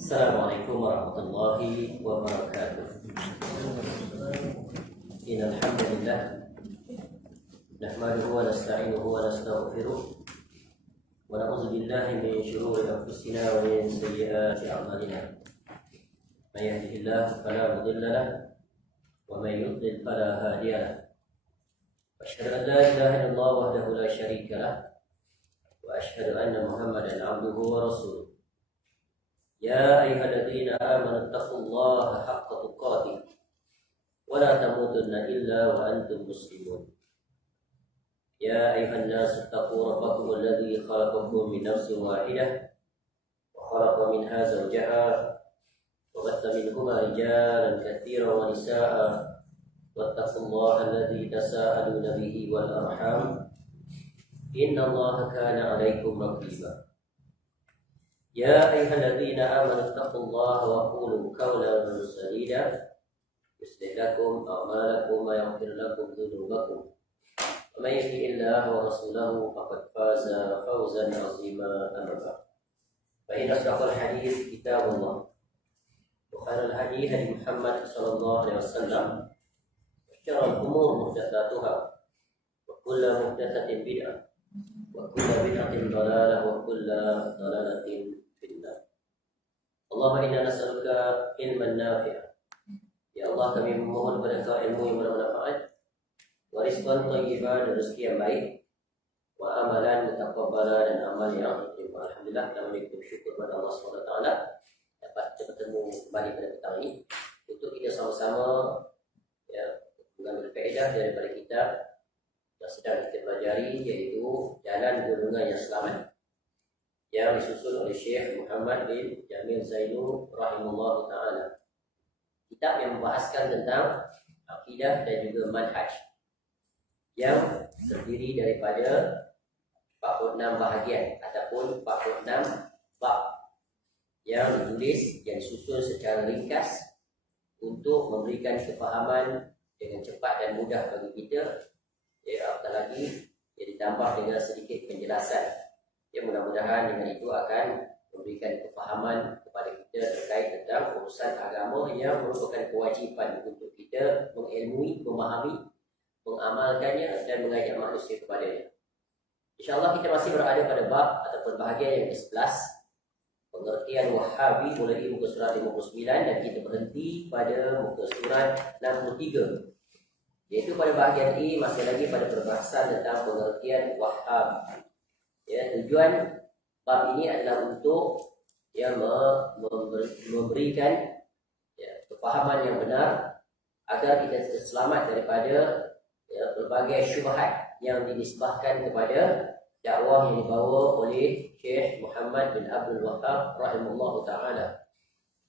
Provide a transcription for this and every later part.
Assalamualaikum warahmatullahi wabarakatuh. Innal hamdalillah nahmaduhu wa nasta'inuhu wa nastaghfiruh wa na'udzu billahi min shururi anfusina wa min sayyiati a'malina. May yahdihillahu fala mudilla lahu wa may yudlil fala hadiya lahu. Asyhadu an la ilaha illallah wahdahu la syarika lahu wa asyhadu anna Muhammadan 'abduhu wa rasuluh. Ya ayyuhalladzina amanu taqullaha haqqa tuqatih wa la tamutunna illa wa antum muslimun. Ya ayyuhan nasu taqu rabbakum alladzi khalaqakum min nafsin wahidah wa khalaqa minha zawjaha wa batha minhuma rijalan katsiran wa nisaa'a wattaqullaha alladzi tasaaluna bihi wal arham innallaha kana 'alaikum raqiba. Ya ayyuhalladzina amanu taqullaha wa qulu qawlan sadida yuslih lakum a'malakum wa yaghfir lakum dhunubakum wa may yuti'illaha wa rasulahu faqad faza fawzan 'azima. Amma ba'd. Fa inna asdaqal hadits kitabullah wa khairal hadi hadi Muhammad sallallahu alaihi wasallam wa syarrul umur muhdatsatuha wa kullu muhdatsatin bid'ah wa kullu bid'atin dhalalah wa kullu dhalalatin finnar. Allahumma inna nas'aluka ilman nafi'an. Ya Allah, kami memohon kepada Engkau ilmu yang bermanfaat, wa rizqan thayyiban, dan rezeki yang baik, wa amalan mutaqabbala, dan amal yang diterima. Alhamdulillah, kita mengucap syukur kepada Allah SWT dapat bertemu kembali pada petang ini untuk kita sama-sama mengambil faedah daripada kitab yang sedang kita pelajari, yaitu Jalan Golongan yang Selamat, yang disusun oleh Syekh Muhammad bin Jamil Zainu rahimahullah ta'ala. Kitab yang membahaskan tentang akidah dan juga manhaj, yang terdiri daripada 46 bahagian ataupun 46 bab yang ditulis, yang disusun secara ringkas untuk memberikan kefahaman dengan cepat dan mudah bagi kita. Apatah lagi ditambah dengan sedikit penjelasan, mudah-mudahan dengan itu akan memberikan kefahaman kepada kita terkait tentang urusan agama yang merupakan kewajipan untuk kita mengilmui, memahami, mengamalkannya dan mengajak manusia kepadanya. InsyaAllah kita masih berada pada bab ataupun bahagian yang ke-11, pengertian Wahabi, mulai muka surat 59, dan kita berhenti pada muka surat 63. Iaitu pada bahagian ini masih lagi pada perbahasan tentang pengertian Wahhab. Tujuan bab ini adalah untuk memberikan kefahaman yang benar agar kita selamat daripada berbagai syubhat yang dinisbahkan kepada dakwah yang dibawa oleh Syekh Muhammad bin Abdul Wahhab rahimahullah ta'ala.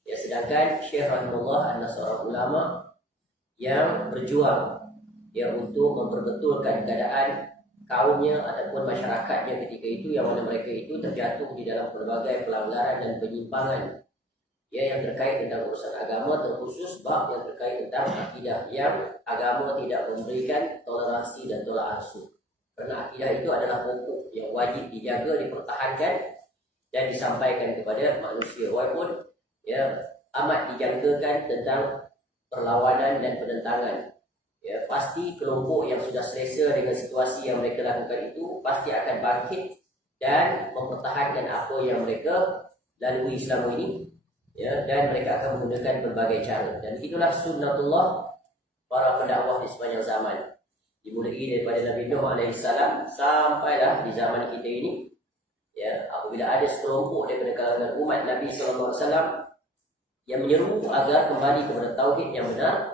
Sedangkan Syekh rahimahullah adalah seorang ulama yang berjuang untuk memperbetulkan keadaan kaumnya ataupun masyarakatnya ketika itu, yang mana mereka itu terjatuh di dalam pelbagai pelanggaran dan penyimpangan yang terkait tentang urusan agama, terkhusus bab yang terkait tentang akidah, yang agama tidak memberikan toleransi dan tolak ansur. Kerana akidah itu adalah pokok yang wajib dijaga, dipertahankan dan disampaikan kepada manusia, walaupun amat dijangkakan tentang perlawanan dan penentangan. Pasti kelompok yang sudah selesa dengan situasi yang mereka lakukan itu pasti akan bangkit dan mempertahankan apa yang mereka lalui selama ini, dan mereka akan menggunakan berbagai cara. Dan itulah sunnatullah para pendakwah di sepanjang zaman, dimulai daripada Nabi Nuh AS sampailah di zaman kita ini. Apabila ada sekelompok daripada kalangan umat Nabi SAW yang menyeru agar kembali kepada tauhid yang benar,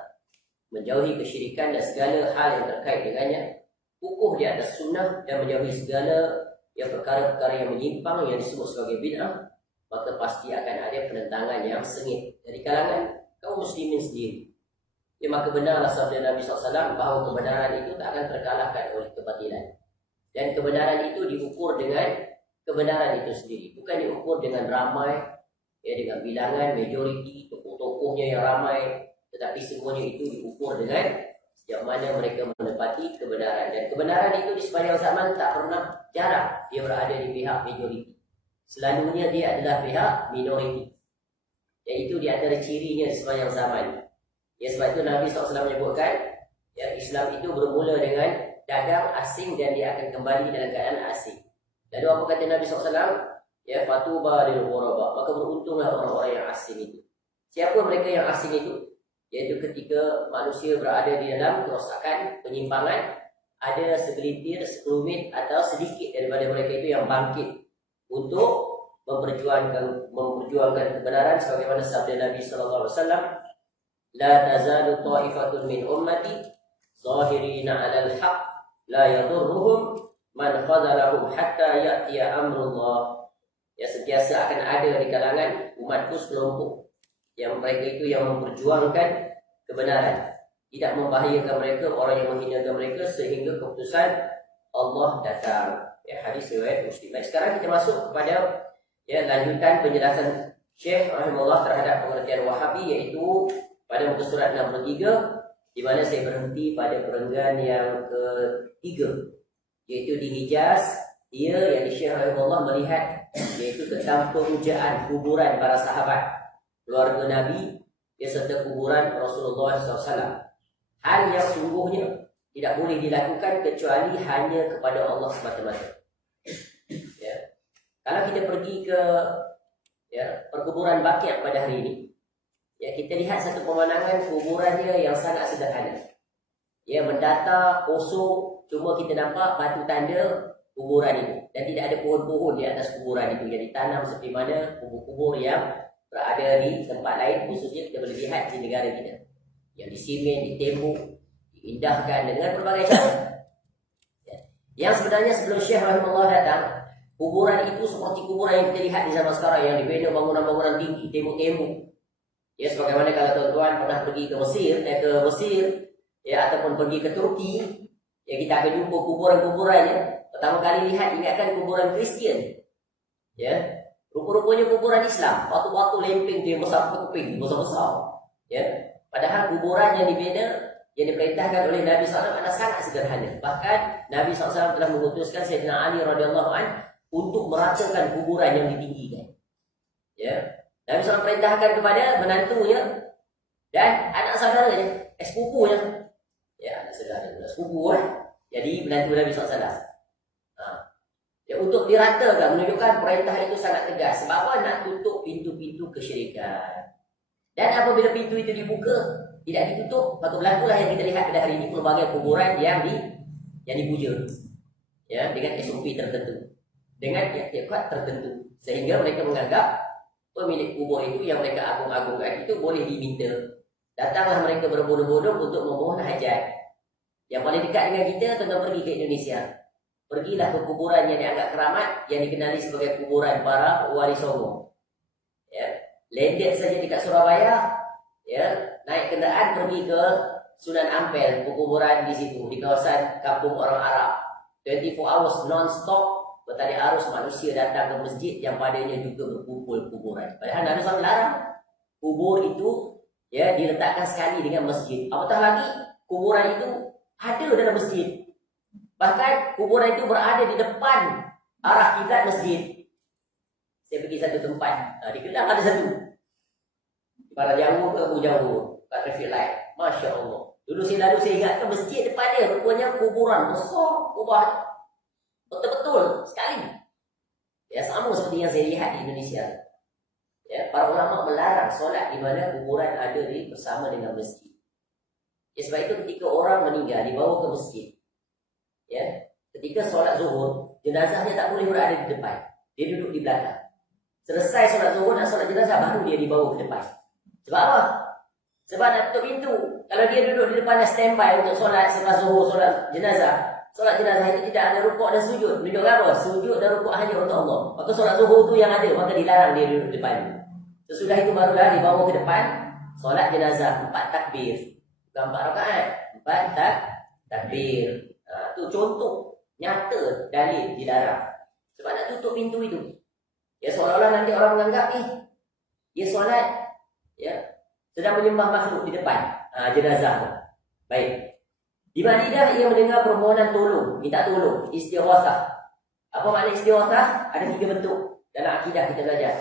menjauhi kesyirikan dan segala hal yang terkait dengannya, kukuh di atas sunnah dan menjauhi segala perkara-perkara yang menyimpang yang disebut sebagai bid'ah, maka pasti akan ada penentangan yang sengit dari kalangan kaum muslimin sendiri. Maka benarlah sabda Nabi SAW bahawa kebenaran itu tak akan terkalahkan oleh kebatilan, dan kebenaran itu diukur dengan kebenaran itu sendiri, bukan diukur dengan ramai, dengan bilangan majoriti, tokoh-tokohnya yang ramai, tetapi semuanya itu diukur dengan sejauh mana mereka menepati kebenaran. Dan kebenaran itu di sepanjang zaman tak pernah jarang dia berada di pihak majoriti. Selalunya dia adalah pihak minoriti. Iaitu di antara cirinya sepanjang zaman. Ya, sebab itu Nabi SAW menyebutkan, ya, Islam itu bermula dengan dagang asing dan dia akan kembali dalam keadaan asing. Lalu apa kata Nabi SAW? Ya, fatuba lil ghuraba, maka beruntunglah orang-orang yang asing itu. Siapa mereka yang asing itu? Yaitu ketika manusia berada di dalam kerosakan, penyimpangan, ada segelintir, sekelumit atau sedikit daripada mereka itu yang bangkit untuk memperjuangkan kebenaran, sebagaimana sabda Nabi sallallahu alaihi wasallam, la tazalu ta'ifatun min ummati zahirina 'alal haqq la yadurruhum man khadalahum hatta ya'tiya amrullah. Ya, sentiasa akan ada di kalangan umatku sekelompok yang mereka itu yang memperjuangkan kebenaran, tidak membahayakan mereka orang yang menghinakan mereka sehingga keputusan Allah datang. Ya, hadis riwayat Muslim. Baik, sekarang kita masuk kepada, ya, lanjutan penjelasan Syekh rahimahullah terhadap pengertian Wahabi, yaitu pada muka surat 63, di mana saya berhenti pada perenggan yang ketiga, yaitu di Hijaz. Dia yang Syekh rahimahullah melihat, yaitu tentang pemujaan kuburan para sahabat, keluarga Nabi, ya, serta kuburan Rasulullah SAW. Hal yang sungguhnya tidak boleh dilakukan kecuali hanya kepada Allah semata-mata. Ya. Kalau kita pergi ke, ya, perkuburan Baqi' pada hari ini, ya, kita lihat satu pemandangan kuburannya yang sangat sederhana. Ya, mendata, kosong, cuma kita nampak batu tanda kuburan itu, dan tidak ada pohon-pohon di atas kuburan itu yang ditanam seperti mana kubur-kubur yang berada di tempat lain, khususnya kita boleh lihat di negara kita, yang disimen, ditembok, diindahkan dengan berbagai cara. Ya. Yang sebenarnya sebelum Syekh rahimahullah datang, kuburan itu seperti kuburan yang kita lihat di zaman sekarang, yang dibina bangunan-bangunan tinggi, tembok-tembok. Ya, sebagaimana kalau tuan-tuan pernah pergi ke Mesir, ya, ataupun pergi ke Turki, ya, kita akan jumpa kuburan-kuburannya. Pertama kali lihat, ingatkan kuburan Kristian. Ya, rupa-rupanya kuburan Islam, batu-batu lempeng tu yang besar keping, besar-besar. Ya, padahal kuburan yang dibina, yang diperintahkan oleh Nabi SAW adalah sangat sederhana. Bahkan Nabi SAW telah memutuskan Sayyidina Ali radhiyallahu anhu untuk meratakan kuburan yang ditinggikan. Ya, Nabi SAW perintahkan kepada menantunya dan anak saudaranya, sepupunya. Ya, anak saudara, sepupu, jadi menantu Nabi SAW. Ya, untuk diratakan, menunjukkan perintah itu sangat tegas. Sebab apa? Nak tutup pintu-pintu kesyirikan. Dan apabila pintu itu dibuka, tidak ditutup, maka berlakulah yang kita lihat pada hari ini, pelbagai kuburan yang dipuja, ya, dengan SOP tertentu, dengan tiap-tiap tertentu, sehingga mereka menganggap pemilik kubur itu yang mereka agung-agungkan itu boleh diminta. Datanglah mereka berbondong-bondong untuk memohon hajat. Yang paling dekat dengan kita, tengah pergi ke Indonesia. Pergilah ke kuburan yang dianggap keramat, yang dikenali sebagai kuburan para wali songo. Ya, landed saja dekat Surabaya, ya, naik kenderaan pergi ke Sunan Ampel, kuburan di situ, di kawasan kampung orang Arab. 24 hours non-stop, bertali arus manusia datang ke masjid yang padanya juga berkumpul kuburan. Padahal Nabi SAW larang kubur itu, ya, diletakkan sekali dengan masjid. Apatah lagi kuburan itu ada dalam masjid. Bahkan kuburan itu berada di depan arah kiblat masjid. Saya pergi satu tempat, di Kedah ada satu. Para jauh ke Abu Jauh, kat traffic light. Masya Allah. Dulu saya ingat ke masjid depan dia, rupanya kuburan besar, kubah. Betul-betul sekali. Ya, sama seperti yang saya lihat di Indonesia. Ya, para ulama melarang solat di mana kuburan ada bersama dengan masjid. Ya, sebab itu ketika orang meninggal dibawa ke masjid, ya, ketika solat zuhur, jenazahnya tak boleh berada di depan. Dia duduk di belakang. Selesai solat zuhur dan solat jenazah, baru dia dibawa ke depan. Sebab apa? Sebab nak tutup pintu. Kalau dia duduk di depannya standby untuk solat setelah zuhur, solat jenazah itu tidak ada rukuk dan sujud. Menunjuk apa? Sujud dan rukuk hanya untuk Allah. Maka solat zuhur tu yang ada, maka dilarang dia duduk di depan. Sesudah itu barulah dibawa ke depan solat jenazah, 4 takbir. Bukan 4 rakaat, 4 takbir. Itu contoh nyata dalil dilarang. Sebab nak tutup pintu itu, ya, seolah-olah nanti orang menganggap dia solat, ya, sedang menyembah makhluk di depan jenazah. Baik. Di Madinah ia mendengar permohonan tolong, minta tolong, istighatsah. Apa makna istighatsah? Ada 3 bentuk dalam akidah kita belajar.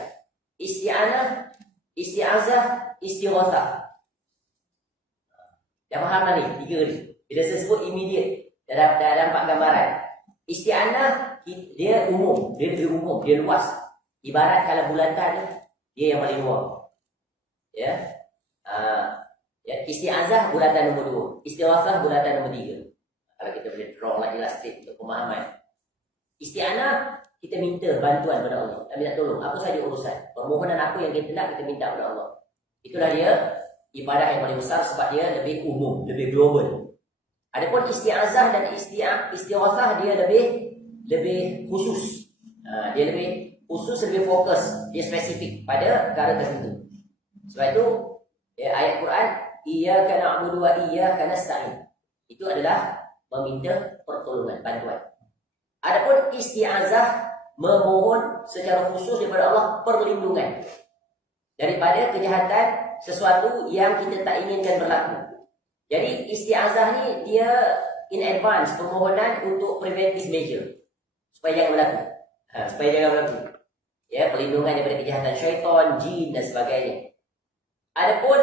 Isti'anah, isti'azah, istighatsah. Dah faham dah ni? 3 ni. Bila saya sebut immediate, dah nampak gambaran. Isti'anah dia umum, dia lebih umum, dia luas. Ibarat kalau bulatan dia yang paling luas. Ya. Ya, isti'azah bulatan nombor 2, istighatsah bulatan nombor 3. Kalau kita boleh draw lagi lah straight untuk pemahaman. Isti'anah, kita minta bantuan pada Allah, kita minta tolong apa saja urusan, permohonan apa yang kita nak, kita minta pada Allah. Itulah dia ibadah yang paling besar sebab dia lebih umum, lebih global. Adapun isti'azah dan istighatsah dia lebih khusus. Dia lebih khusus, lebih fokus, dia spesifik pada perkara tertentu. Sebab itu ya, ayat Quran, iyyaka na'budu wa iyyaka nasta'in, itu adalah meminta pertolongan, bantuan. Adapun isti'azah, memohon secara khusus daripada Allah perlindungan daripada kejahatan sesuatu yang kita tak inginkan berlaku. Jadi isti'azah ni dia in advance, permohonan untuk preventive measure supaya jangan berlaku. Supaya jangan berlaku. Ya, perlindungan daripada kejahatan syaitan, jin dan sebagainya. Adapun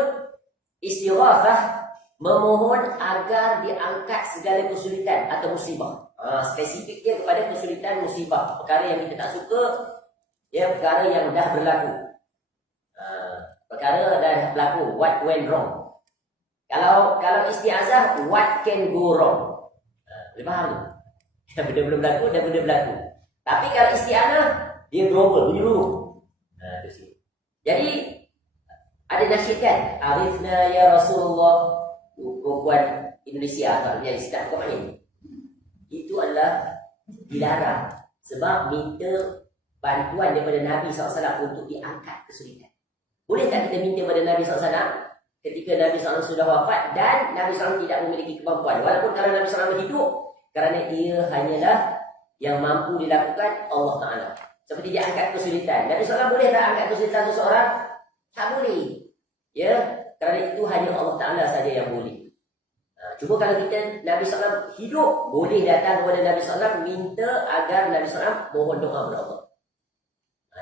istighatsah, memohon agar diangkat segala kesulitan atau musibah. Spesifik dia kepada kesulitan, musibah, perkara yang kita tak suka, ya, perkara yang dah berlaku. Perkara dah berlaku, what went wrong. Kalau isti'azah, what can go wrong. Boleh faham tu? Benda belum berlaku dan benda berlaku. Tapi kalau isti'anah, dia global, menyeluruh. Jadi ada nasyid kan, arifna ya Rasulullah. Perempuan Indonesia tak punya Islam kau main. Itu adalah dilarang sebab minta bantuan daripada Nabi SAW untuk diangkat kesulitan. Boleh tak kita minta pada Nabi SAW ketika Nabi SAW sudah wafat dan Nabi SAW tidak memiliki kemampuan? Walaupun kalau Nabi SAW hidup, kerana ia hanyalah yang mampu dilakukan Allah Ta'ala. Seperti dia angkat kesulitan. Nabi SAW boleh tak angkat kesulitan seseorang? Tak boleh. Ya, kerana itu hanya Allah Ta'ala saja yang boleh. Cuma kalau kita Nabi SAW hidup, boleh datang kepada Nabi SAW minta agar Nabi SAW mohon doa kepada Allah.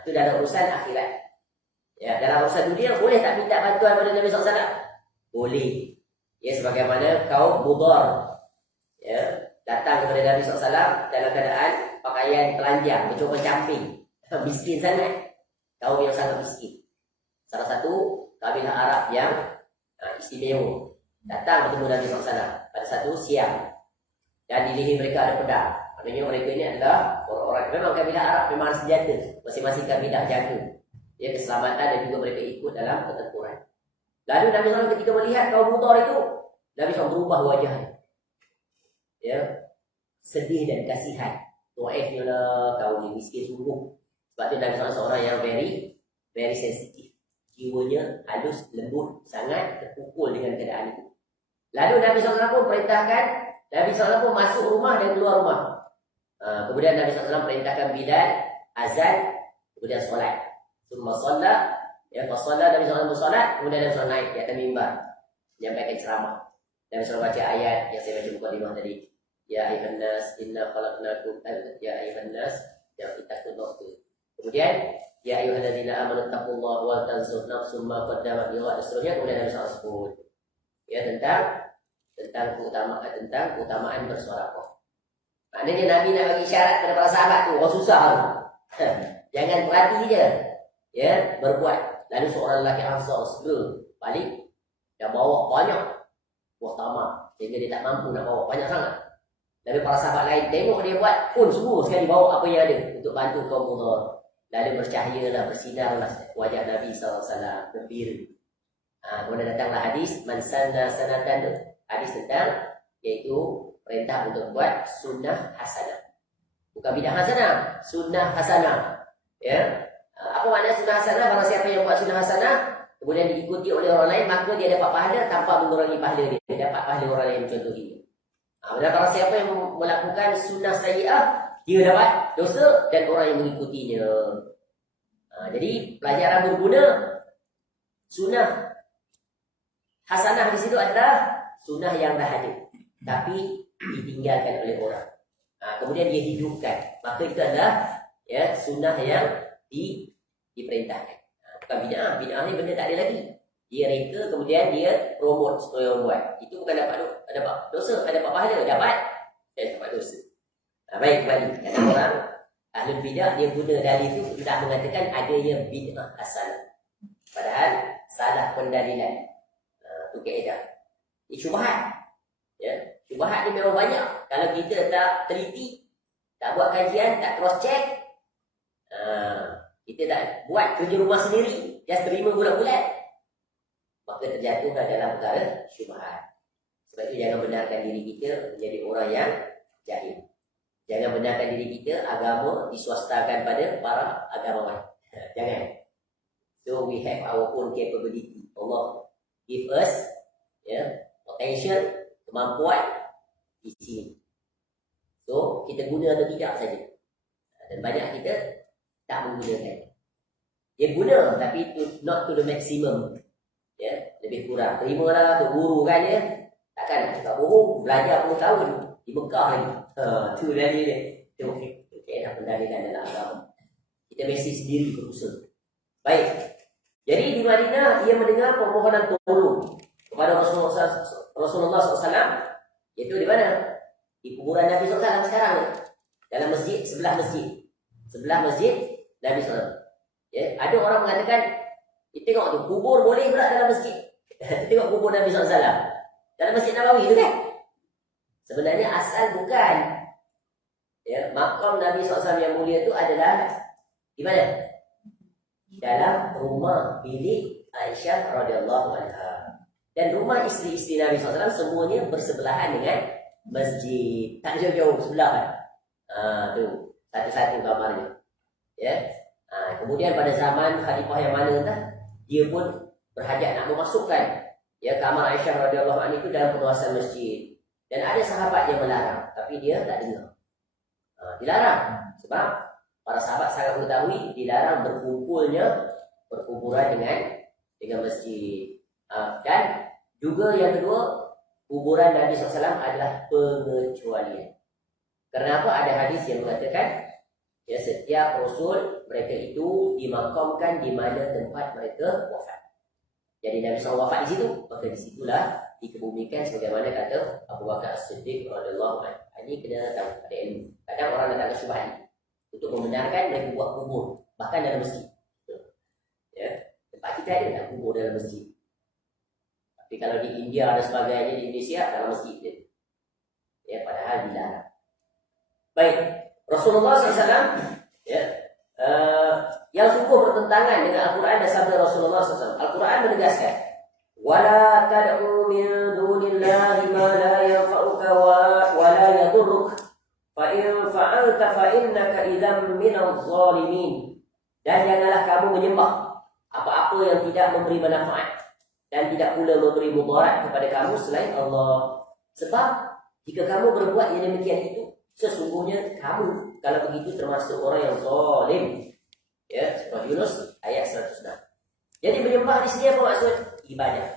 Itu dalam urusan akhirat. Ya, dalam urusan dunia boleh tak minta bantuan kepada Nabi SAW? Boleh. Ya, sebagaimana kaum Mudar, ya, datang kepada Nabi SAW dalam keadaan pakaian telanjang, mencoba camping, miskin sangat. Kaum yang sangat miskin. Salah satu kabilah Arab yang istimewa datang bertemu Nabi SAW pada satu siang, dan di leher mereka ada pedang. Maknanya mereka ini adalah orang-orang memang kabilah Arab, memang senjata, masing-masing kabilah jaga ya keselamatan dan juga mereka ikut dalam pertempuran. Lalu Nabi SAW ketika melihat kaum Mudar itu, Nabi SAW berubah wajahnya, ya, sedih dan kasihan. Tuaifnya lah, kaum ni miskin sungguh. Sebab tu Nabi SAW seorang yang very sensitif, jiwanya halus, lembut, sangat terpukul dengan keadaan itu. Lalu Nabi SAW pun perintahkan, Nabi SAW pun masuk rumah dan keluar rumah. Kemudian Nabi SAW perintahkan Bilal azan, kemudian solat. Summa solat, ya, pas solat Nabi SAW bersolat, kemudian Nabi SAW naik di atas mimbar, menyampaikan ceramah. Nabi SAW baca ayat yang saya baca mukadimah tadi. Ya ayuhan nas, inna khalaqnakum, ya ayuhan nas, ya ittaqullah. Kemudian ya ayyuhalladzina amanu taqullaha wal tanzur nafsum ma qaddamat lighad, dan seterusnya. Kemudian Nabi SAW sebut ya tentang keutamaan bersedekah. Maknanya Nabi nak bagi syarat kepada para sahabat tu, orang susah tu. Jangan berhati je, ya, berbuat. Lalu seorang lelaki Ansar segera balik, dah bawa banyak buah tamar sehingga dia tak mampu nak bawa banyak sangat. Lalu para sahabat lain tengok dia buat pun semua sekali bawa apa yang ada untuk bantu kaum Mudar. Lalu bercahayalah, bersinarlah wajah Nabi SAW gembira. Kemudian datanglah hadis man sanna sanatan, hadis tentang iaitu perintah untuk buat sunnah hasanah. Bukan bidah hasanah, sunnah hasanah. Ya. Apa makna sunnah hasanah? Barang siapa yang buat sunnah hasanah kemudian diikuti oleh orang lain, maka dia dapat pahala tanpa mengurangi pahala dia. Dia dapat pahala orang lain mencontohinya. Dan barang siapa yang melakukan sunnah sayyi'ah, dia dapat dosa dan orang yang mengikutinya. Jadi pelajaran berguna, sunnah hasanah di situ adalah sunnah yang dah ada tapi ditinggalkan oleh orang. Kemudian dia hidupkan, maka itu adalah ya sunnah yang diperintahkan. Bukan bid'ah. Bid'ah ni benda tak ada lagi. Dia reka, kemudian dia promote supaya orang buat. Itu bukan dapat dosa, dapat pahala. Dapat dosa. Baik, kembali. Kadang orang ahlul bid'ah dia guna dalil itu tidak mengatakan adanya bid'ah asal. Padahal salah pendalilan. Itu kaedah. Ini syubhat. Ya, syubhat ni memang banyak. Kalau kita tak teliti, tak buat kajian, tak cross check, kita tak buat kerja rumah sendiri, just terima bulat-bulat, maka terjatuhlah dalam perkara syubhat. Sebab itu jangan benarkan diri kita menjadi orang yang jahil. Jangan benarkan diri kita agama diswastakan pada para agamawan. Jangan. So we have our own capability. Allah give us potential, kemampuan di sini. So kita guna atau tidak saja. Dan banyak kita tak menggunakan. Dia guna tapi not to the maximum. Lebih kurang. Terimalah untuk guru kan dia. Takkan cakap bohong, belajar 10 tahun di Mekah lagi. Tu dalil dia. Okey, dah pendalilan dalam agama. Kita mesti sendiri berusaha. Baik. Jadi di Madinah ia mendengar permohonan tolong kepada Rasulullah SAW. Iaitu di mana? Di kuburan Nabi SAW sekarang. Dalam masjid, sebelah masjid. Sebelah masjid Nabi SAW. Ya, ada orang mengatakan, tengok tu, kubur boleh pula dalam masjid. Tengok kubur Nabi SAW dalam Masjid Nabawi tu kan. Sebenarnya asal bukan. Ya, makam Nabi SAW yang mulia tu adalah di mana? Dalam rumah milik Aisyah radhiyallahu anha. Dan rumah isteri-isteri Nabi SAW semuanya bersebelahan dengan masjid. Tak jauh-jauh sebelah kan. Tu satu-satu kamarnya. Ya. Kemudian pada zaman khalifah yang mana entah, dia pun berhajat nak memasukkan kamar Aisyah radhiyallahu anha itu dalam penguasaan masjid. Dan ada sahabat yang melarang, tapi dia tak dengar. Dilarang sebab para sahabat sangat mengetahui dilarang berkumpulnya perkuburan dengan masjid. Dan juga yang kedua, kuburan Nabi SAW adalah pengecualian. Kenapa? Ada hadis yang mengatakan setiap Rasul mereka itu dimakamkan di mana tempat mereka wafat. Jadi Nabi SAW wafat di situ, maka di situlah dikebumikan sebagaimana kata Abu Bakar As-Siddiq radhiyallahu anhu. Ini kena tahu, ada ilmu. Kadang orang datang ke syubhat untuk membenarkan mereka buat kubur bahkan dalam masjid. Tempat kita ada tak kubur dalam masjid? Tapi kalau di India dan sebagainya, di Indonesia dalam masjid dia. Padahal dilarang. Baik, Rasulullah SAW yang sungguh bertentangan dengan Al-Quran dan sabda Rasulullah SAW. Al-Quran menegaskan, wala tad'u min dunillahi ma la yanfa'uka wa la yadurruk fa in fa'alta fa innaka idzam minadh zalimin. Dan janganlah kamu menyembah apa-apa yang tidak memberi manfaat dan tidak pula memberi mudarat kepada kamu selain Allah. Sebab jika kamu berbuat yang demikian itu, sesungguhnya kamu kalau begitu termasuk orang yang zalim. Surah Yunus ayat 106. Jadi menyembah di sini apa maksud? Ibadah.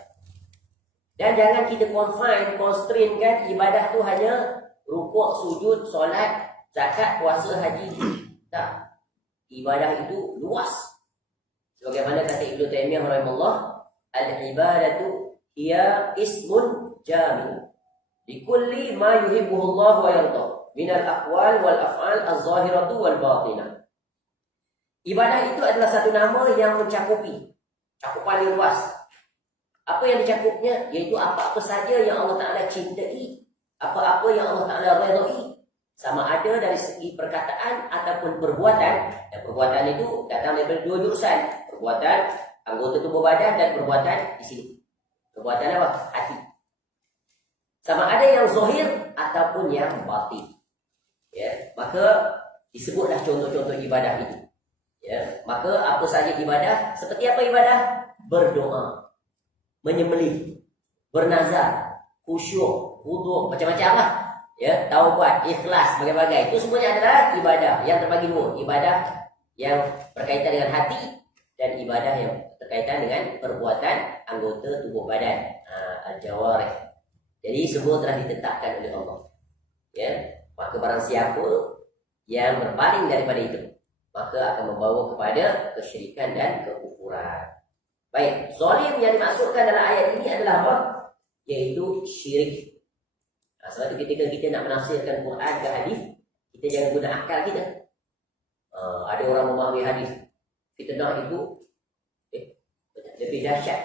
Dan jangan kita constrainkan ibadah tu hanya rukuk, sujud, solat, zakat, puasa, haji. Tak. Ibadah itu luas. Sebagaimana kata Ibnu Taimiyah rahimahullah, al-ibadatu hiya ismun jami' likulli ma yuhibbuhu Allah wa yarda min al-aqwal wal af'al az-zahiratu wal batinah. Ibadah itu adalah satu nama yang mencakupi cakupan yang luas. Apa yang dicakupnya? Iaitu apa-apa saja yang Allah Ta'ala cintai, apa-apa yang Allah Ta'ala redai, sama ada dari segi perkataan ataupun perbuatan. Dan perbuatan itu datang daripada dua jurusan, perbuatan anggota tubuh badan dan perbuatan di sini. Perbuatan apa? Hati. Sama ada yang zahir ataupun yang batin. Maka disebutlah contoh-contoh ibadah itu. Maka apa saja ibadah? Seperti apa ibadah? Berdoa, menyembelih, bernazar, khusyuk, wuduk, macam-macam lah. Taubat, ikhlas, bagai-bagai. Itu semuanya adalah ibadah yang terbagi dua. Ibadah yang berkaitan dengan hati dan ibadah yang berkaitan dengan perbuatan anggota tubuh badan, al-jawarih. Jadi semua telah ditetapkan oleh Allah. Maka barang siapa yang berpaling daripada itu, maka akan membawa kepada kesyirikan dan kekufuran. Baik, zalim yang dimaksudkan dalam ayat ini adalah apa? Iaitu syirik. Sebab itu ketika kita nak menafsirkan Quran ke hadis, kita jangan guna akal kita. Ada orang memahami hadis, fitnah itu lebih dahsyat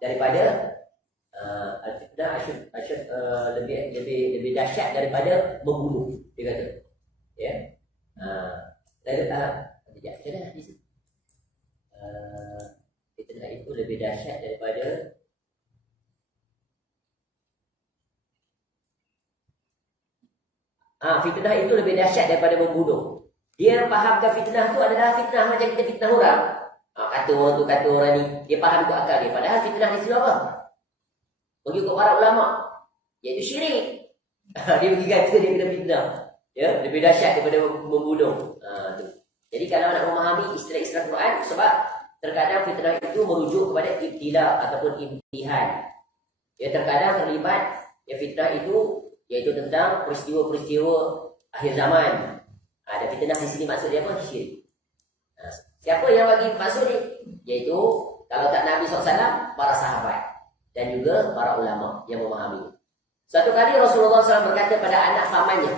daripada fitnah lebih dahsyat daripada membunuh, dia kata. Ya. Saya kata tidak ada hadis. Fitnah itu lebih dahsyat daripada fitnah itu lebih dahsyat daripada membunuh. Dia fahamkan fitnah itu adalah fitnah macam kita fitnah orang. Kata orang tu, kata orang ni, dia faham ikut akal dia. Padahal fitnah ni siapa? Mengikut para ulama, iaitu syirik. Dia bagi kata dia kena fitnah. Ya, lebih dahsyat daripada membunuh. Jadi kalau nak memahami istilah-istilah Quran, sebab terkadang fitnah itu merujuk kepada ibtila ataupun imtihan. Ya, terkadang terlibat fitnah itu iaitu tentang peristiwa-peristiwa akhir zaman. Ada fitnah di sini maksud dia apa? Syirik. Siapa yang bagi maksud ni? Iaitu kalau tak Nabi SAW, para sahabat dan juga para ulama yang memahami. Suatu kali Rasulullah SAW berkata pada anak pamannya,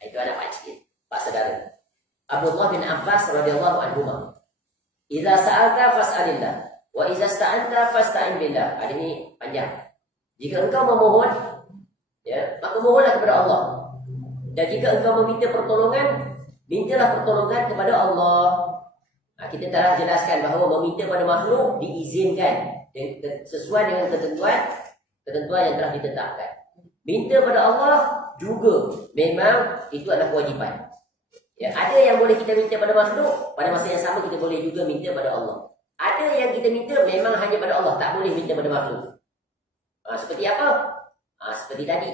itu anak pakcik, pak saudara, Abdullah bin Abbas radhiyallahu anhuma, "Idza sa'alta fas'alillah, wa idza sta'anta fasta'in billah." Ada ni panjang. Jika engkau memohon, ya, maka mohonlah kepada Allah. Dan jika engkau meminta pertolongan, mintalah pertolongan kepada Allah. Kita telah jelaskan bahawa meminta pada makhluk diizinkan sesuai dengan ketentuan yang telah ditetapkan. Minta pada Allah juga memang itu adalah kewajipan. Ya, ada yang boleh kita minta pada makhluk, pada masa yang sama kita boleh juga minta pada Allah. Ada yang kita minta memang hanya pada Allah, tak boleh minta pada makhluk. Seperti apa? Seperti tadi,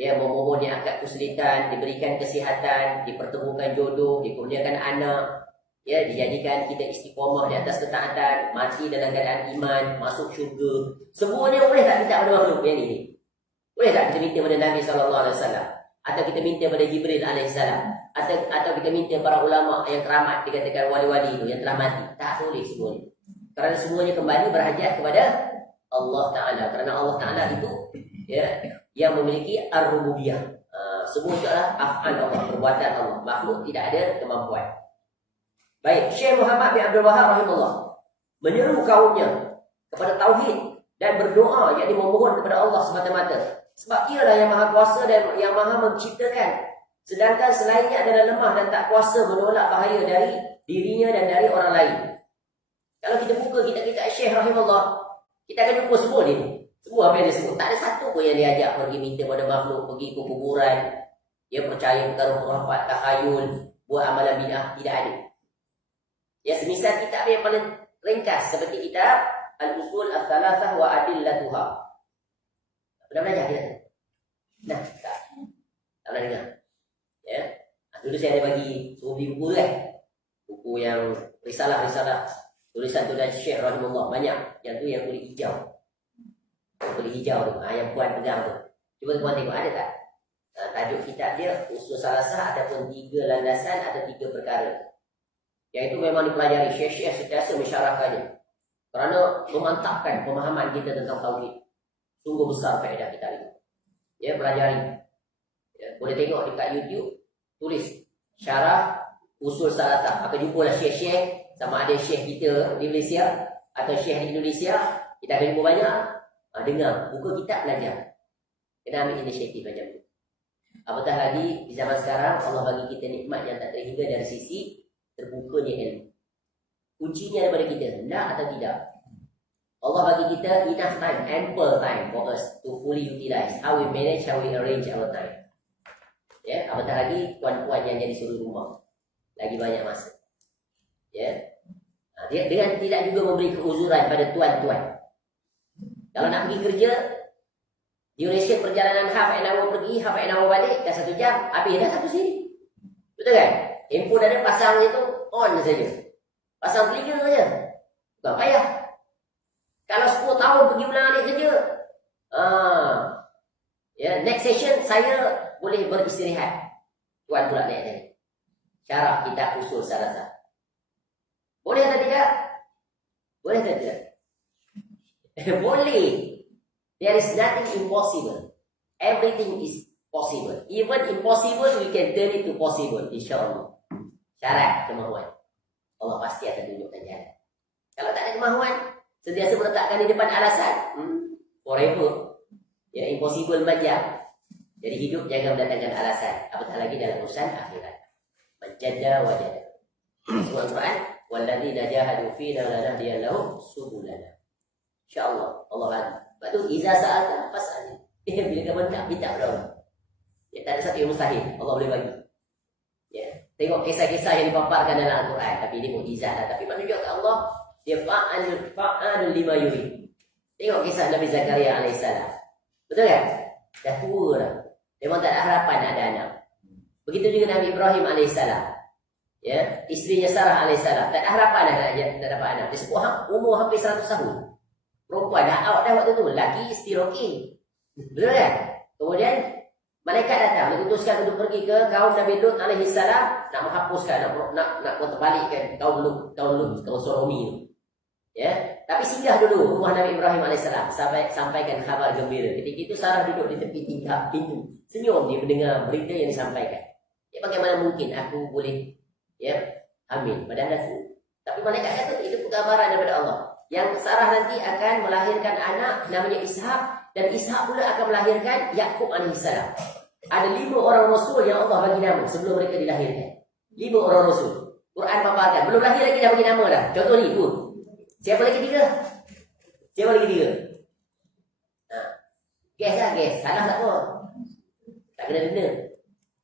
ya, memohon yang agak kesulitan, diberikan kesihatan, dipertemukan jodoh, dikurniakan anak, ya, dijadikan kita istiqamah di atas ketaatan, mati dalam keadaan iman, masuk syurga. Semuanya boleh tak minta pada makhluk yang ini? Boleh tak kita minta pada Nabi SAW? Atau kita minta pada Jibril AS? Atau kita minta para ulama yang keramat, dikatakan wali-wali itu yang telah mati? Tak boleh semuanya. Kerana semuanya kembali berhajat kepada Allah Ta'ala. Kerana Allah Ta'ala itu, ya, yang memiliki ar-rububiyah. Semua itu adalah af'al Allah, perbuatan Allah. Makhluk tidak ada kemampuan. Baik, Syekh Muhammad bin Abdul Wahab rahimahullah menyeru kaumnya kepada tauhid dan berdoa, yakni memohon kepada Allah semata-mata. Sebab ialah yang maha kuasa dan yang maha menciptakan. Sedangkan selainnya adalah lemah dan tak kuasa menolak bahaya dari dirinya dan dari orang lain. Kalau kita buka kitab-kitab Syekh rahimahullah, kita akan jumpa semua ni. Semua apa yang dia sebut. Tak ada satu pun yang diajak pergi minta pada makhluk, pergi ke kuburan, dia percaya perkara khurafat, takhayul, buat amalan bid'ah. Tidak ada. Ya, semisal kitab yang paling ringkas seperti kitab Al-Usul Al-Thalathah wa Adillatuha. Pernah belajar dia? Nah, tak pernah dengar. Ya. Dulu saya ada bagi suruh beli buku tu kan. Buku yang risalah-risalah tulisan-tulisan Syekh rahimahullah banyak. Yang tu yang kulit hijau. Kulit hijau tu, yang puan pegang tu. Cuba tuan tengok ada tak? Tajuk kitab dia Usul Salasah, ataupun 3 landasan atau 3 perkara. Yang itu memang dipelajari. Syekh-syekh sentiasa mensyarahkannya. Kerana memantapkan pemahaman kita tentang tauhid. Sungguh besar faedah kita ini. Ya, pelajari. Ya, boleh tengok dekat YouTube, tulis syarah Usul Salasah. Akan jumpalah syekh-syekh, sama ada syekh kita di Malaysia atau syekh di Indonesia. Kita akan jumpa banyak. Dengar, buka kitab, belajar. Kena ambil inisiatif macam tu. Apatah lagi di zaman sekarang Allah bagi kita nikmat yang tak terhingga dari sisi terbukanya ilmu. Kuncinya daripada kita, nak atau tidak. Allah bagi kita enough time, ample time for us to fully utilize how we manage, how we arrange our time. Ya, apatah lagi tuan-tuan yang jadi suri rumah, lagi banyak masa. Ya, dengan tidak juga memberi keuzuran pada tuan-tuan. Kalau nak pergi kerja, duration perjalanan half an hour pergi, half an hour balik, dah 1 jam, habis dah satu sini. Betul kan? Handphone ada, pasang je tu, on saja. Pasang telinga saja. Bukan payah. Kalau 10 tahun pergi ulang alik kerja, ya, next session saya boleh beristirahat. Tuan pula naik tadi. Syarah kitab Usul Salasah. Boleh atau tidak? Boleh atau tidak? Boleh. There is nothing impossible. Everything is possible. Even impossible, we can turn it to possible. InsyaAllah. Syarat kemahuan. Allah pasti akan tunjukkan jalan. Kalau tak ada kemahuan, sentiasa meletakkan di depan alasan, forever. Ya, impossible majam. Jadi hidup jangan mendatangkan alasan. Apatah lagi dalam urusan akhirat. Majada wajada. Surah Al-Quran, walladzina jahadu fina lanahdiyannahum subulana. InsyaAllah Allah akan. Lepas tu iza sa'alta fas'al. Bila kamu tak minta pada Allah. Ya, tak ada satu yang mustahil. Allah boleh bagi. Ya, tengok kisah-kisah yang dipaparkan dalam Al-Quran, tapi ini mukjizat lah. Tapi menunjukkan Allah dia fa'alul lima yurid. Tengok kisah Nabi Zakaria alaihissalam. Betul kan? Dah tua dah. Memang tak ada harapan nak ada anak. Begitu juga Nabi Ibrahim alaihissalam. Ya, isterinya Sarah alaihissalam. Tak ada harapan nak dapat anak. Dia sebut umur hampir 100 tahun. Perempuan dah awak dah waktu tu. Laki still okay. Betul kan? Kemudian malaikat datang. Diutuskan untuk pergi ke kaum Nabi Lut alaihissalam. Nak menghapuskan, nak terbalikkan kaum Lut, kaum Sodomi tu. Ya, tapi singgah dulu rumah Nabi Ibrahim alaihissalam. Sampaikan khabar gembira. Ketika itu Sarah duduk di tepi tingkap pintu. Senyum dia mendengar berita yang disampaikan. Ya, bagaimana mungkin aku boleh hamil pada anakku? Tapi malaikat kata itu gambaran daripada Allah. Yang Sarah nanti akan melahirkan anak namanya Ishak, dan Ishak pula akan melahirkan Yakub alaihissalam. Ada 5 orang rasul yang Allah bagi nama sebelum mereka dilahirkan. 5 orang rasul. Quran paparkan. Belum lahir lagi dah bagi nama dah. Contoh ni tu. Siapa lagi 3? Siapa lagi 3? Guess lah, guess. Salah tak apa. Tak kena denda.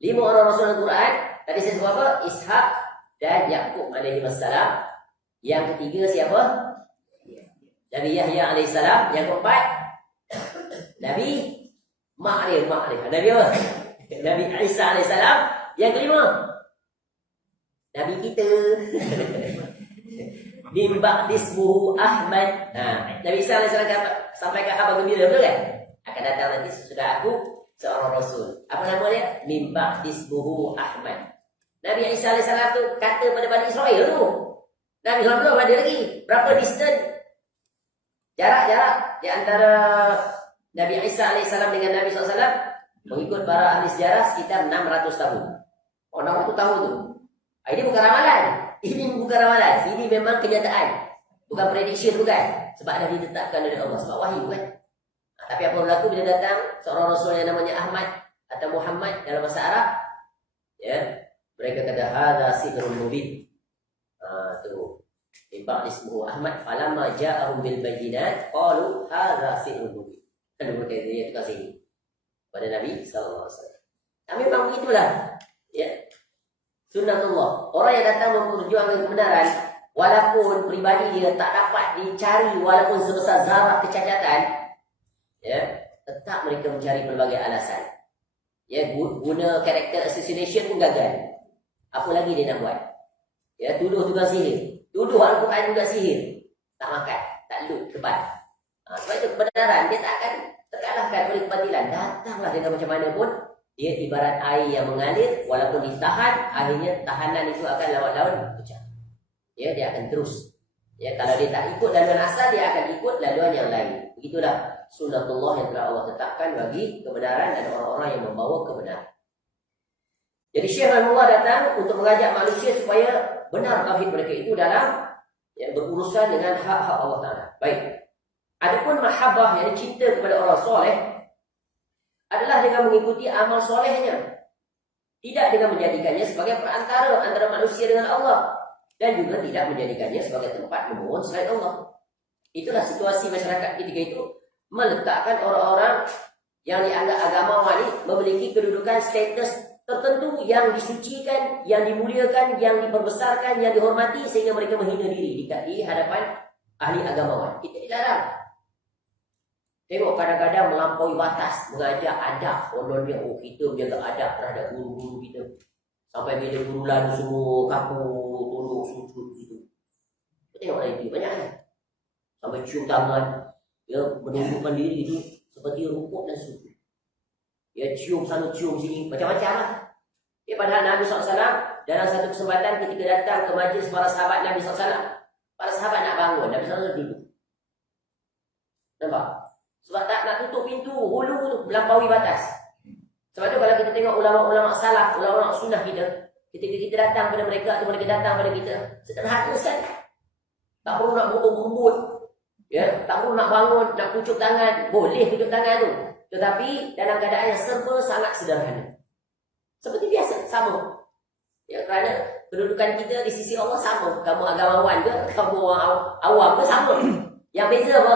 5 orang rasul Al-Quran. Tadi saya sebut apa? Ishak dan Yakub alaihissalam. Yang ketiga siapa? Nabi Yahya alaihissalam. Yang keempat Nabi Ma'rif. Nabi apa? Nabi Isa alaihissalam. Yang kelima Nabi kita. Mimba disbuhu Ahmad. Nabi Isa alaihissalam sampaikan khabar gembira, betul kan? Akan datang nanti sesudah aku seorang rasul. Apa nama dia? Mimba disbuhu Ahmad. Nabi Isa alaihissalam tu kata pada Bani Israel tu. Nabi Israel belum ada lagi. Berapa distance? Jarak di antara Nabi Isa alaihissalam dengan Nabi SAW mengikut para ahli sejarah sekitar 600 tahun. 600 tahun tu. Ini bukan ramalan. Ini bukan ramalan. Ini memang kenyataan. Bukan prediction, bukan. Sebab dah ditetapkan oleh Allah. Sebab wahyu kan. Tapi apa berlaku bila datang seorang rasul yang namanya Ahmad atau Muhammad dalam bahasa Arab, ya, mereka kata hadza sihrun mubin. Tu. Ibaq ismuhu Ahmad falamma ja'ahum bil bayyinat qalu hadza sihrun mubin. Kan mereka dia tukar sini pada Nabi sallallahu alaihi wasallam. Memang begitulah. Ya. Sunnatullah. Orang yang datang memperjuangkan kebenaran, walaupun pribadi dia tak dapat dicari, walaupun sebesar zarah kecacatan, ya, tetap mereka mencari pelbagai alasan. Ya, guna character assassination pun gagal. Apa lagi dia nak buat? Ya, tuduh tukang sihir. Tuduh Al-Quran juga sihir. Tak makan, tak lut, tepat. Sebab itu kebenaran dia tak akan terkalahkan oleh kebatilan. Datanglah dengan macam mana pun. Dia ibarat air yang mengalir, walaupun ditahan, akhirnya tahanan itu akan lawan-lawan pecah. Ya, dia akan terus. Ya, kalau dia tak ikut laluan asal, dia akan ikut laluan yang lain. Begitulah sunnatullah yang telah Allah tetapkan bagi kebenaran dan orang-orang yang membawa kebenaran. Jadi Syekh Rahimahullah datang untuk mengajak manusia supaya benar tauhid mereka itu dalam berurusan dengan hak-hak Allah Ta'ala. Baik. Adapun mahabbah, yang cinta kepada orang soleh, adalah dengan mengikuti amal solehnya, tidak dengan menjadikannya sebagai perantara antara manusia dengan Allah, dan juga tidak menjadikannya sebagai tempat memohon selain Allah. Itulah situasi masyarakat ketika itu, meletakkan orang-orang yang dianggap agamawan ini memiliki kedudukan status tertentu yang disucikan, yang dimuliakan, yang diperbesarkan, yang dihormati, sehingga mereka menghina diri di hadapan ahli agamawan. Itu dilarang. Tengok kadang-kadang melampaui batas, mengajak adab. Kononnya, kita menjaga adab terhadap guru-guru kita. Sampai bila guru lalu semua kaku, tolong, sujud gitu. Tengoklah itu, banyak kan? Sampai cium tangan, ya, menundukkan diri itu seperti rukuk dan sujud. Ya, cium sana, cium sini, macam-macam lah. Padahal Nabi SAW dalam satu kesempatan ketika datang ke majlis para sahabat Nabi SAW, para sahabat nak bangun, Nabi SAW duduk. Nampak? Sebab tak nak tutup pintu, hulu tu melampaui batas. Sebab tu kalau kita tengok ulama-ulama salaf, ulama-ulama sunnah kita, ketika kita datang pada mereka atau mereka datang pada kita, sederhana sekali. Tak perlu nak berebut-berebut. Ya, tak perlu nak bangun, nak pucuk tangan. Boleh pucuk tangan tu. Tetapi dalam keadaan yang serba sangat sederhana. Seperti biasa, sama. Ya, kerana kedudukan kita di sisi Allah sama. Kamu agamawan ke, kamu orang awam ke, sama. Yang beza apa?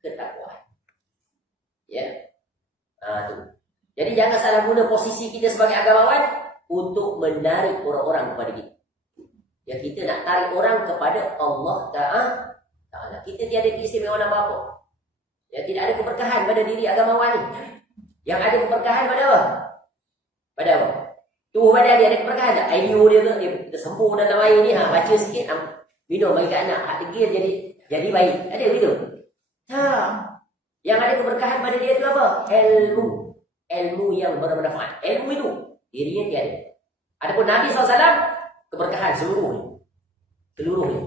Ketakwaan. Ya. Tu. Jadi jangan salah guna posisi kita sebagai agamawan untuk menarik orang-orang kepada kita. Ya, kita nak tarik orang kepada Allah Ta'ala. Kita tiada keistimewaan apa-apa. Ya, tidak ada keberkahan pada diri agamawan ni. Yang ada keberkahan pada apa? Pada apa? Tubuh badan dia ada keberkahan tak? Ayu dia ke? Dia sempur dalam air ni. Baca sikit, minum bagi kat anak. Hak degil jadi baik. Ada begitu? Yang ada keberkahan pada dia tu apa? Ilmu yang bermanfaat. Ilmu itu dirinya tiada. Adapun Nabi SAW, keberkahan seluruhnya.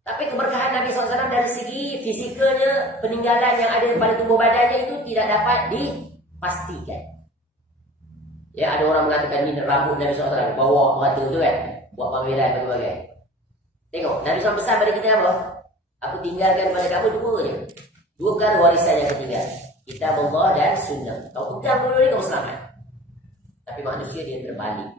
Tapi keberkahan Nabi SAW dari segi fisikalnya, peninggalan yang ada pada tubuh badannya itu tidak dapat dipastikan. Ya, ada orang mengatakan ni rambut Nabi SAW bawa merata tu kan, buat pameran dan berbagai. Tengok, Nabi SAW pesan pada kita apa? Aku tinggalkan pada kamu dua je. Dua perkara warisan yang ketiga. Kitab Allah dan sunnah. Kau pegang dulu ni kau selamat. Tapi manusia dia terbalik.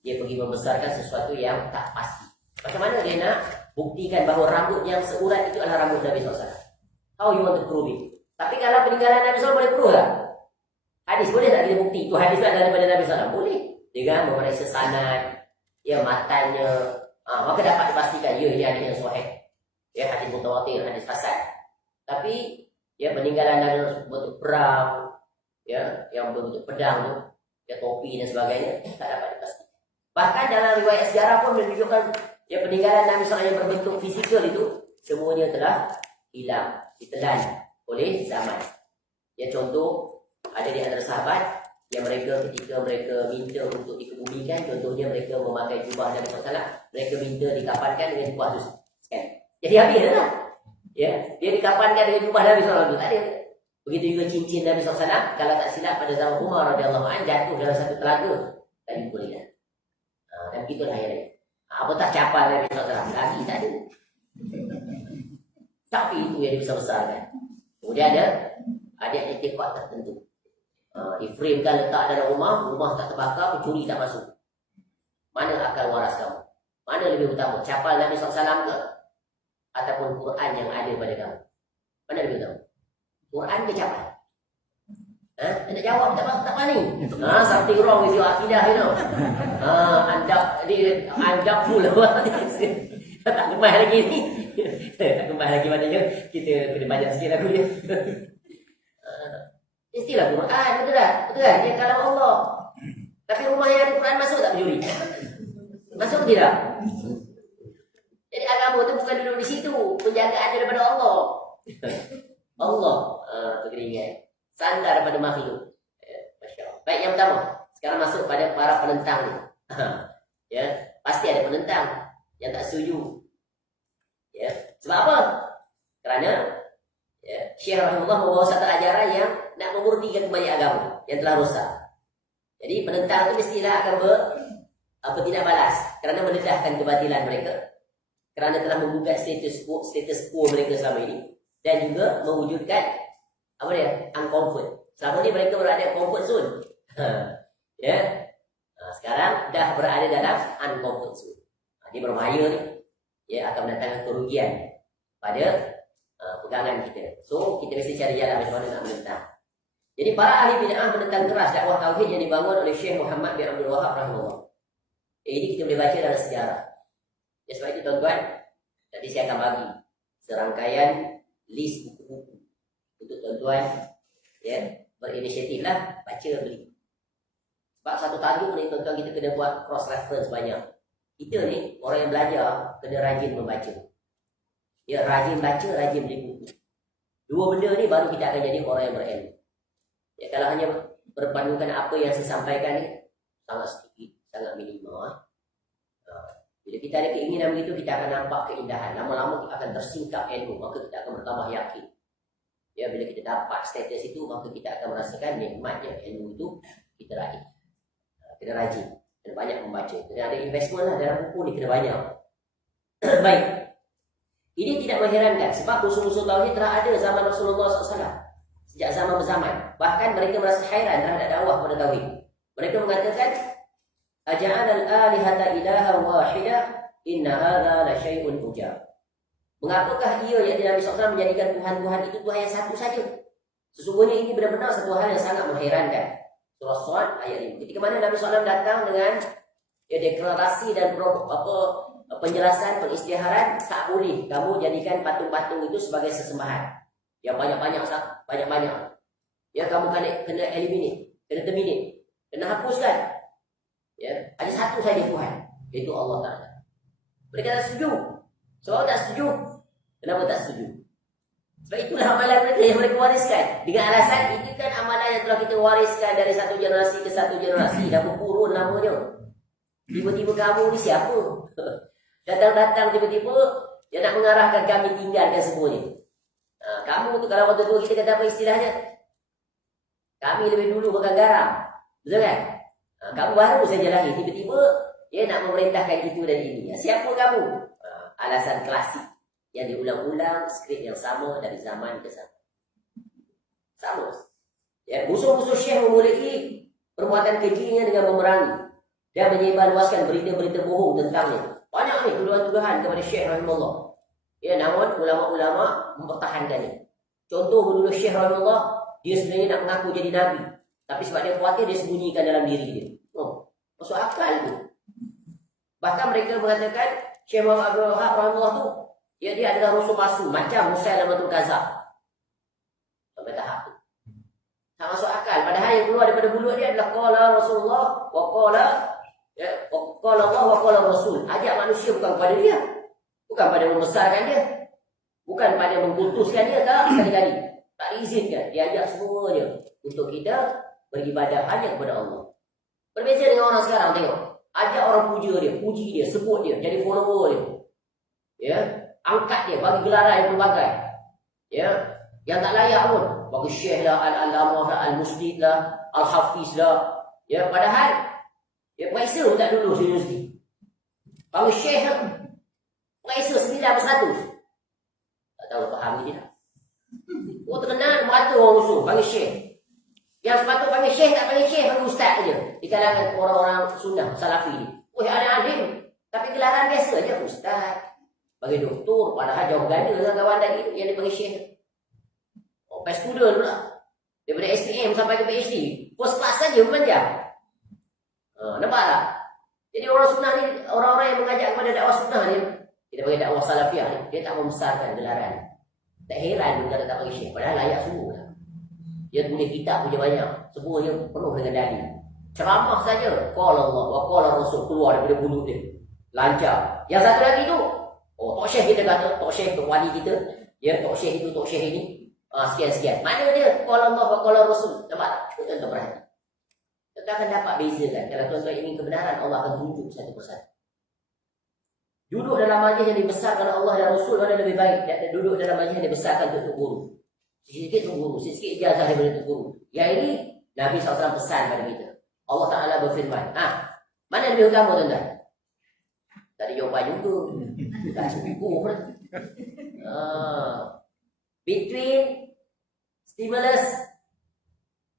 Dia pergi membesarkan sesuatu yang tak pasti. Macam mana dia nak buktikan bahawa rambut yang seurat itu adalah rambut Nabi SAW? How you want to prove it? Tapi kalau peninggalan Nabi SAW boleh prove tak? Hadis boleh tak kita bukti? Itu hadis tak daripada Nabi SAW? Boleh. Dengan memeriksa sanad, ya, matanya, maka dapat dipastikan, ya, ini hadis yang sahih. Ya, hadis mutawatir, hadis hasan. Tapi ya, peninggalan Nabi bentuk perang, ya, yang berbentuk pedang tu, ya, topi dan sebagainya, tak dapat dipastikan. Bahkan dalam riwayat sejarah pun menunjukkan ya, peninggalan Nabi SAW yang berbentuk fizikal itu semuanya telah hilang, ditelan oleh zaman. Ya, contoh ada di antara sahabat yang mereka ketika mereka minta untuk dikebumikan, contohnya mereka memakai jubah Nabi SAW, mereka minta dikapankan dengan jubah itu. Kan? Jadi habis lah. Ya, dia dikapankan dengan jubah Nabi SAW itu tak ada. Begitu juga cincin Nabi SAW, kalau tak silap pada zaman Umar radhiyallahu anhu jatuh dalam satu telaga, tak jumpa dia. Dan begitulah akhirnya. Apa tak capal Nabi SAW lagi tak ada. Tapi itu yang dia bisa besarkan. Kemudian ada etikot tertentu. Diframekan letak dalam rumah tak terbakar, pencuri tak masuk. Mana akal waras kamu? Mana lebih utama? Capal Nabi SAW ke? Ataupun Quran yang ada pada kamu? Mana lebih utama? Quran ke capal? Dia nak jawab tak paling. Something wrong with your akidah, you know. Anda full lah. Tak kembali lagi ni. Tak kembali lagi maknanya kita kena banyak sikit lagu dia. Istilah Quran, betul tak? Betul kan? Dia kalam Allah. Tapi rumah yang ada Quran masuk tak pencuri? Masuk tidak? Jadi agama tu bukan duduk di situ. Penjagaan daripada Allah. Allah. Tu kena ingat. Sandar pada makhluk. Masya Allah. Baik, yang pertama. Sekarang masuk pada para penentang ni. Ya, pasti ada penentang yang tak setuju. Ya, sebab apa? Kerana ya, Syekh Rahimahullah membawa satu ajaran yang nak memurnikan kembali agama yang telah rosak. Jadi penentang itu mestilah akan tidak balas kerana mendedahkan kebatilan mereka, kerana telah membuka status quo mereka selama ini, dan juga mewujudkan apa dia? Uncomfort. Selama ni mereka berada comfort zone. Ya. Sekarang dah berada dalam uncomfort zone. Dia berbahaya ni. Ya, akan mendatangkan kerugian pada pegangan kita. So, kita mesti cari jalan macam mana nak menentang. Jadi para ahli bid'ah menentang keras dakwah tauhid yang dibangun oleh Syekh Muhammad bin Abdul Wahab rahimahullah. Ini kita boleh baca dalam sejarah. Ya, sebab itu tuan-tuan, nanti saya akan bagi serangkaian list buku-buku untuk tuan-tuan ya, berinisiatiflah baca beli. Sebab satu tajuk ni tuan-tuan kita kena buat cross reference banyak. Kita ni orang yang belajar kena rajin membaca. Ya, rajin baca, rajin beli buku. Dua benda ni baru kita akan jadi orang yang berilmu. Ya, kalau hanya berpandukan apa yang saya sampaikan ni sangat sedikit, sangat minimal. Bila kita ada keinginan begitu, kita akan nampak keindahan. Lama-lama kita akan tersingkap ilmu, maka kita akan bertambah yakin. Ya, bila kita dapat status itu, maka kita akan merasakan nikmatnya ilmu itu kita raih. Kita rajin dan banyak membaca. Kena ada investment lah dalam buku ni, kena banyak. Baik. Ini tidak mengherankan sebab musuh-musuh tauhid telah ada zaman Rasulullah SAW. Sejak zaman berzaman. Bahkan mereka merasa hairan terhadap dakwah pada tauhid. Mereka mengatakan, aja'al al-alihata ilaha wahida inna hadha la syai'un ujab. Mengapakah ia yang Nabi SAW menjadikan Tuhan-Tuhan itu Tuhan yang satu saja? Sesungguhnya ini benar-benar satu hal yang sangat mengherankan. Surah Shad ayat 5. Ketika mana Nabi SAW datang dengan deklarasi dan penjelasan, pengisytiharan, tak boleh kamu jadikan patung-patung itu sebagai sesembahan. Yang banyak-banyak. Ya, kamu kena eliminate, kena terminate, kena hapuskan. Ya, ada satu saja Tuhan, iaitu Allah Ta'ala. Mereka tak setuju. Sebab tak setuju. Kenapa tak setuju? Sebab itulah amalan mereka yang mereka wariskan. Dengan alasan ini kan amalan yang telah kita wariskan dari satu generasi ke satu generasi. Dah berkurun lamanya. Tiba-tiba kamu ni siapa? Datang-datang tiba-tiba dia nak mengarahkan kami tinggalkan semuanya. Kamu tu kalau waktu dulu kita kata apa istilahnya? Kami lebih dulu makan garam. Betul kan? Kamu baru saja lahir, tiba-tiba dia nak memerintahkan itu dan ini. Siapa kamu? Alasan klasik yang diulang-ulang, skrip yang sama dari zaman ke zaman. Sama. Ya, musuh-musuh Syekh memulai perbuatan kejinya dengan memerangi dan menyebarluaskan berita-berita bohong tentangnya. Banyak ni tuduhan-tuduhan kepada Syekh rahimahullah. Ya, namun ulama-ulama mempertahankannya. Contoh dulu Syekh rahimahullah, dia sebenarnya nak mengaku jadi nabi. Tapi sebab dia khawatir, dia sembunyikan dalam diri dia. Masuk akal tu. Bahkan mereka mengatakan Syekh Muhammad Abdul Wahab rahimahullah tu, dia adalah rasul palsu, macam Musailamatul Kadzdzab. Sampai tahap tu. Tak masuk akal. Padahal yang keluar daripada mulut dia adalah qala Rasulullah wa qala Allah wa qala Rasul. Ajak manusia bukan kepada dia. Bukan pada membesarkan dia. Bukan pada mengkultuskan dia. Tak sekali-kali. Tak diizinkan. Dia ajak semua dia untuk kita beribadah hanya kepada Allah. Berbeza dengan orang sekarang, tengok. Ajak orang puja dia, puji dia, sebut dia, jadi follower dia. Ya, angkat dia, bagi gelaran yang pelbagai. Ya, yang tak layak pun. Bagi syekh lah, al-alamah lah, al-musdid lah, al-hafiz lah. Ya, padahal dia periksa pun tak lulus universiti. Bagi syekh lah, periksa 9/100. Tak tahu faham ke tidak. Oh, terkenal merata orang musuh, bagi syekh. Yang sepatut panggil syekh, tak panggil syekh, panggil ustaz saja. Di kalangan orang-orang sunnah, salafi ni. Oh, ada alim. Tapi gelaran biasa je, ustaz. Bagi doktor, padahal jauh ganda dengan kawan tadi tu, yang dia panggil syekh. Oh, past student pula. Daripada STM sampai ke PhD. First class saja, memanjang. Nampak tak? Jadi orang sunnah ni, orang-orang yang mengajak kepada dakwah sunnah ni, kita panggil dakwah salafiah ni, dia tak membesarkan gelaran. Tak heran dia tak panggil syekh, padahal layak semua lah. Dia tulis kitab punya banyak. Semua dia penuh dengan dalil. Ceramah saja. Qala Allah wa qala Rasul, keluar daripada mulut dia. Lancar. Yang satu lagi tu, Tok Syekh kita kata, Tok Syekh, Tok Wali kita. Ya, Tok Syekh itu, Tok Syekh ini. Sekian-sekian. Mana dia? Qala Allah wa qala Rasul. Nampak tak? Tuan-tuan perhati. Kita akan dapat bezakan. Kalau tuan-tuan ingin kebenaran, Allah akan tunjuk satu persatu. Duduk dalam majlis yang dibesarkan Allah dan Rasul mana lebih baik? Duduk dalam majlis yang dibesarkan untuk guru. Sikit-sikit guru, sikit-sikit ijazah daripada tu guru. Yang ini Nabi SAW pesan pada kita. Allah Ta'ala berfirman. Mana lebih utama tuan-tuan? Tak ada jawapan juga. Tak cukup. Between stimulus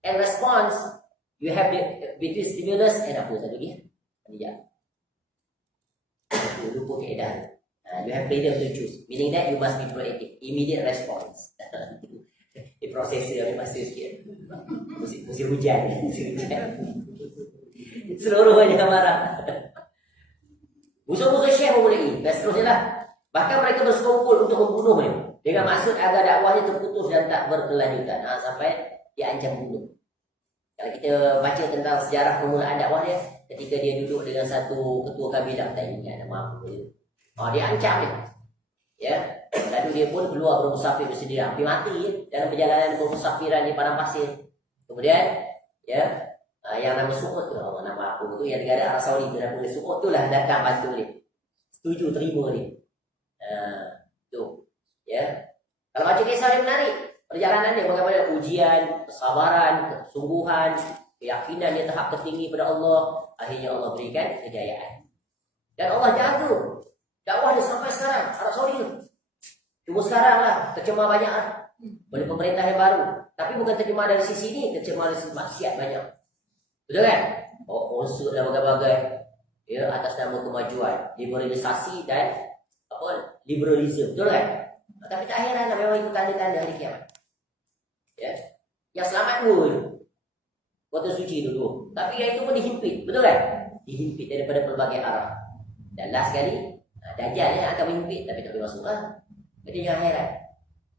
and response, you have between stimulus and apa satu lagi? Lupa keadaan. You have freedom to choose. Meaning that you must be proactive. Immediate response. Proses dia masa sikit. Musim hujan. Seluruhnya marah. Musuh-musuh Syekh memulai. Dan seterusnya lah. Bahkan mereka bersekongkol untuk membunuhnya. Dengan maksud agar dakwahnya terputus dan tak berkelanjutan. Sampai dia ancam bunuh. Kalau kita baca tentang sejarah permulaan dakwah dia, ketika dia duduk dengan satu ketua kabilah, tak ingat nama apa dia. Dia ancam dia. Ya. Lalu dia pun keluar bermusafir bersendirian. Hampir mati dalam perjalanan bermusafiran di padang pasir. Kemudian, ya, Yang nama Suud tu, nama aku tu, yang negara Arab Saudi tu, nama Suud tu lah datang bantu dia. Setuju, terima dia. Tu. Ya. Kalau baca kisah dia menarik. Perjalanan dia bagaimana ujian, kesabaran, kesungguhan, keyakinan dia tahap tertinggi pada Allah. Akhirnya Allah berikan kejayaan. Dan Allah jaga dakwah dia sampai sekarang, Arab Saudi tu. Cuma sekarang lah, tercemar banyak lah. Oleh pemerintah yang baru. Tapi bukan tercemar dari sisi ni, tercemar dari sisi maksiat banyak. Betul kan? Unsur dan bagai-bagai. Ya, atas nama kemajuan, liberalisasi dan liberalisme. Betul kan? Tapi tak heran lah, memang itu tanda-tanda hari kiamat. Ya. Yang selamat pun kota suci dulu. Tapi yang itu pun dihimpit. Betul kan? Dihimpit daripada pelbagai arah. Dan last sekali, Dajjal yang akan menghimpit, tapi tak boleh masuk lah. Jadi jangan heran.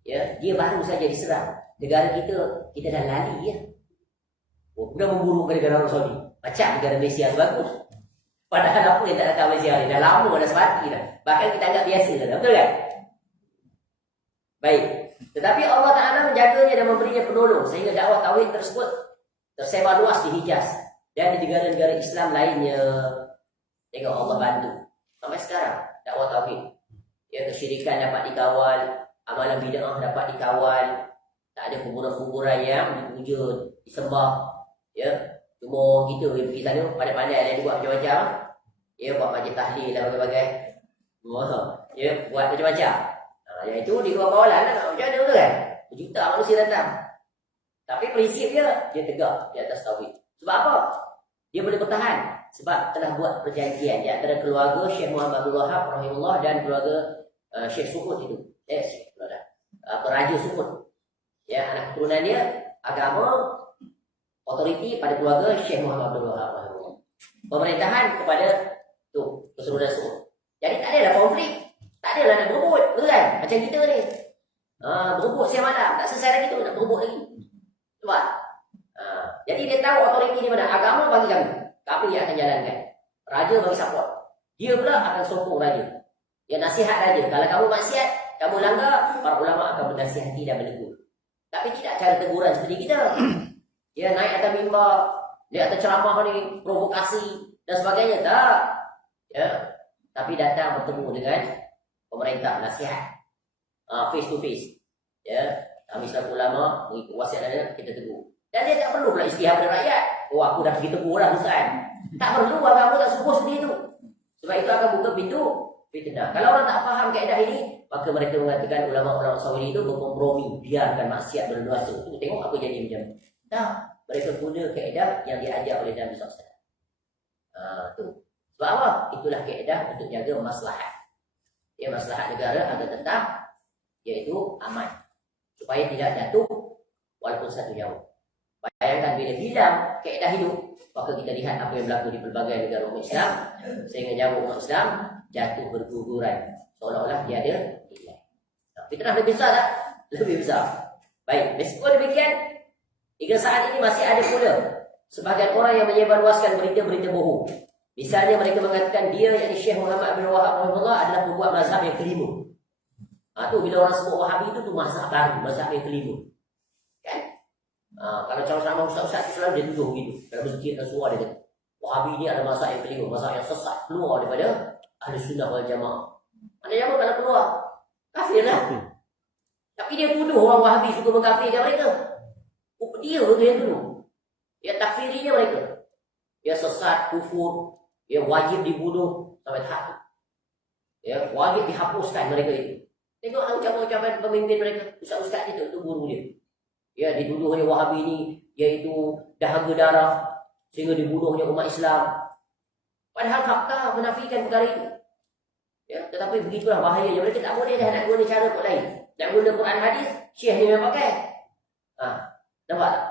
Ya, dia baru saja diserang. Negara kita dah lali ya. Sudah memburuk negara Arab Saudi. Macam negara Malaysia tu bagus. Padahal apa yang tak datang Malaysia ni? Dah lama dah sepati dah. Bahkan kita anggap biasa dah. Betul kan? Baik. Tetapi Allah Ta'ala menjaganya dan memberinya penolong. Sehingga dakwah tauhid tersebut tersebar luas di Hijaz. Dan di negara-negara Islam lainnya. Tengok Allah bantu. Sampai sekarang dakwah tauhid. Ya, kesyirikan dapat dikawal. Amalan bid'ah dapat dikawal. Tak ada kuburan-kuburan yang dipuja, disembah. Ya, cuma kita pergi sana pandai-pandai ada buat macam-macam. Ya, buat majlis tahlil dan berbagai. Ya, buat macam-macam. Yang itu di luar kawalan lah. Macam mana tu kan? Berjuta manusia datang. Tapi prinsip dia tegak di atas tauhid. Sebab apa? Dia boleh bertahan. Sebab telah buat perjanjian di antara keluarga Syekh Muhammad Abdul Wahab rahimahullah dan keluarga Syekh Suud itu. Raja Suud. Ya, anak keturunan dia agama otoriti pada keluarga Syekh Muhammad Abdul Wahab rahimahullah. Pemerintahan kepada keseluruhan Suud. Jadi tak adalah konflik. Tak adalah nak berebut, betul kan? Macam kita ni. Berebut siang malam, tak selesai lagi tu nak berebut lagi. Sebab jadi dia tahu otoriti di mana. Agama bagi kami yang akan jalankan. Raja bagi support. Dia pula akan sokong raja. Dia nasihat raja. Kalau kamu maksiat, kamu langgar, para ulama akan bernasihati dan menegur. Tapi tidak cara teguran seperti kita. Dia naik atas mimbar, dia atas ceramah ni, provokasi dan sebagainya. Tak. Ya. Tapi datang bertemu dengan pemerintah, nasihat. Face to face. Ya. Kami selaku ulama mengikut wasiat dan kita tegur. Dan dia tak perlu pula istihad pada rakyat. Aku dah pergi tegur lah Ustaz. Tak perlu, agama tak suruh seperti itu. Sebab itu akan buka pintu fitnah. Kalau orang tak faham kaedah ini, maka mereka mengatakan ulama-ulama Saudi itu berkompromi, biarkan maksiat berluasa. Tengok apa jadi macam ni. Tak, mereka guna kaedah yang diajar oleh Nabi SAW. Tu. Sebab apa? Itulah kaedah untuk jaga maslahat. Ya, maslahat negara agar tetap, iaitu aman. Supaya tidak jatuh walaupun satu jauh. Bayangkan bila hilang kaedah hidup, maka kita lihat apa yang berlaku di pelbagai negara umat Islam, sehingga jauh umat Islam jatuh berguguran, seolah-olah dia ada nilai. Fitnah lebih besar tak? Lebih besar. Baik, meskipun demikian, hingga saat ini masih ada pula sebagian orang yang menyebarluaskan berita-berita bohong. Misalnya mereka mengatakan dia, yakni Syekh Muhammad bin Wahab rahimahullah, adalah pembuat mazhab yang kelima. Tu bila orang sebut Wahabi itu tu mazhab baru, mazhab yang kelima. Kan? Kalau ceramah ustaz-ustaz Islam dia tuduh begitu. Dalam masjid dan surah dia kata, Wahabi ni adalah mazhab yang kelima, mazhab yang sesat, keluar daripada Ahli Sunnah wal Jamaah. Mana jamaah kalau keluar, kafir lah. Tapi dia tuduh orang Wahabi suka mengkafirkan mereka. Dia tu yang tuduh. Dia takfirinya mereka. Dia sesat, kufur, dia wajib dibunuh sampai tahap tu. Ya, wajib dihapuskan mereka itu. Tengok ucapan-ucapan pemimpin mereka, ustaz-ustaz itu guru dia. Ya, dituduhnya Wahabi ni iaitu dahaga darah sehingga dibunuhnya umat Islam. Padahal fakta menafikan perkara itu. Ya, tetapi begitulah bahayanya. Mereka tak boleh dah nak guna cara lain. Nak guna Quran hadis, Syekh ni memang pakai. Nampak tak?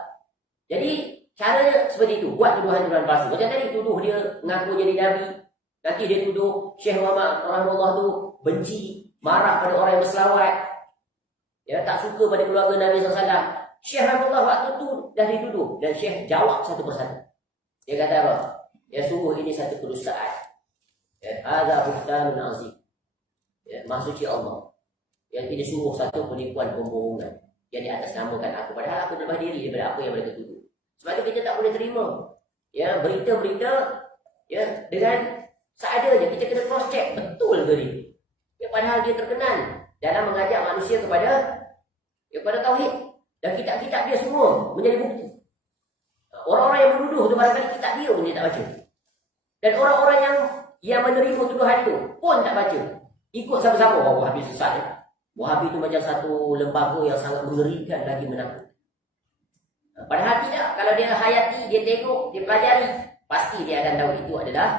Jadi caranya seperti itu, buat tuduhan-tuduhan palsu. Macam tadi tuduh dia mengaku jadi Nabi. Nanti dia tuduh Syekh Muhammad rahimahullah tu benci, marah pada orang yang berselawat. Ya, tak suka pada keluarga Nabi SAW. Syekh rahimahullah waktu tu dah dituduh. Dan Syekh jawab satu persatu. Dia kata apa? Ya, sungguh ini satu kedustaan. Ya, ada buhtanun azim. Ya, maksudnya Allah. Yang ini sungguh satu penipuan pembohongan yang di atas namakan aku. Padahal aku lebih diri daripada apa yang mereka tuduh. Sebab itu kita tak boleh terima Ya, berita-berita ya dengan seadanya kita kena cross check betul ke dia. Ya, padahal dia terkenal dalam mengajak manusia kepada tauhid, dan kitab-kitab dia semua menjadi bukti. Orang-orang yang menuduh tu barangkali kitab dia pun dia tak baca. Dan orang-orang yang menerima tuduhan itu pun tak baca. Ikut sama-sama. Wah, Wahabi sesat ya. Wahabi itu macam satu lembaga yang sangat mengerikan lagi menakutkan. Padahal tidak. Kalau dia hayati, dia tengok, dia pelajari, pasti dia akan tahu itu adalah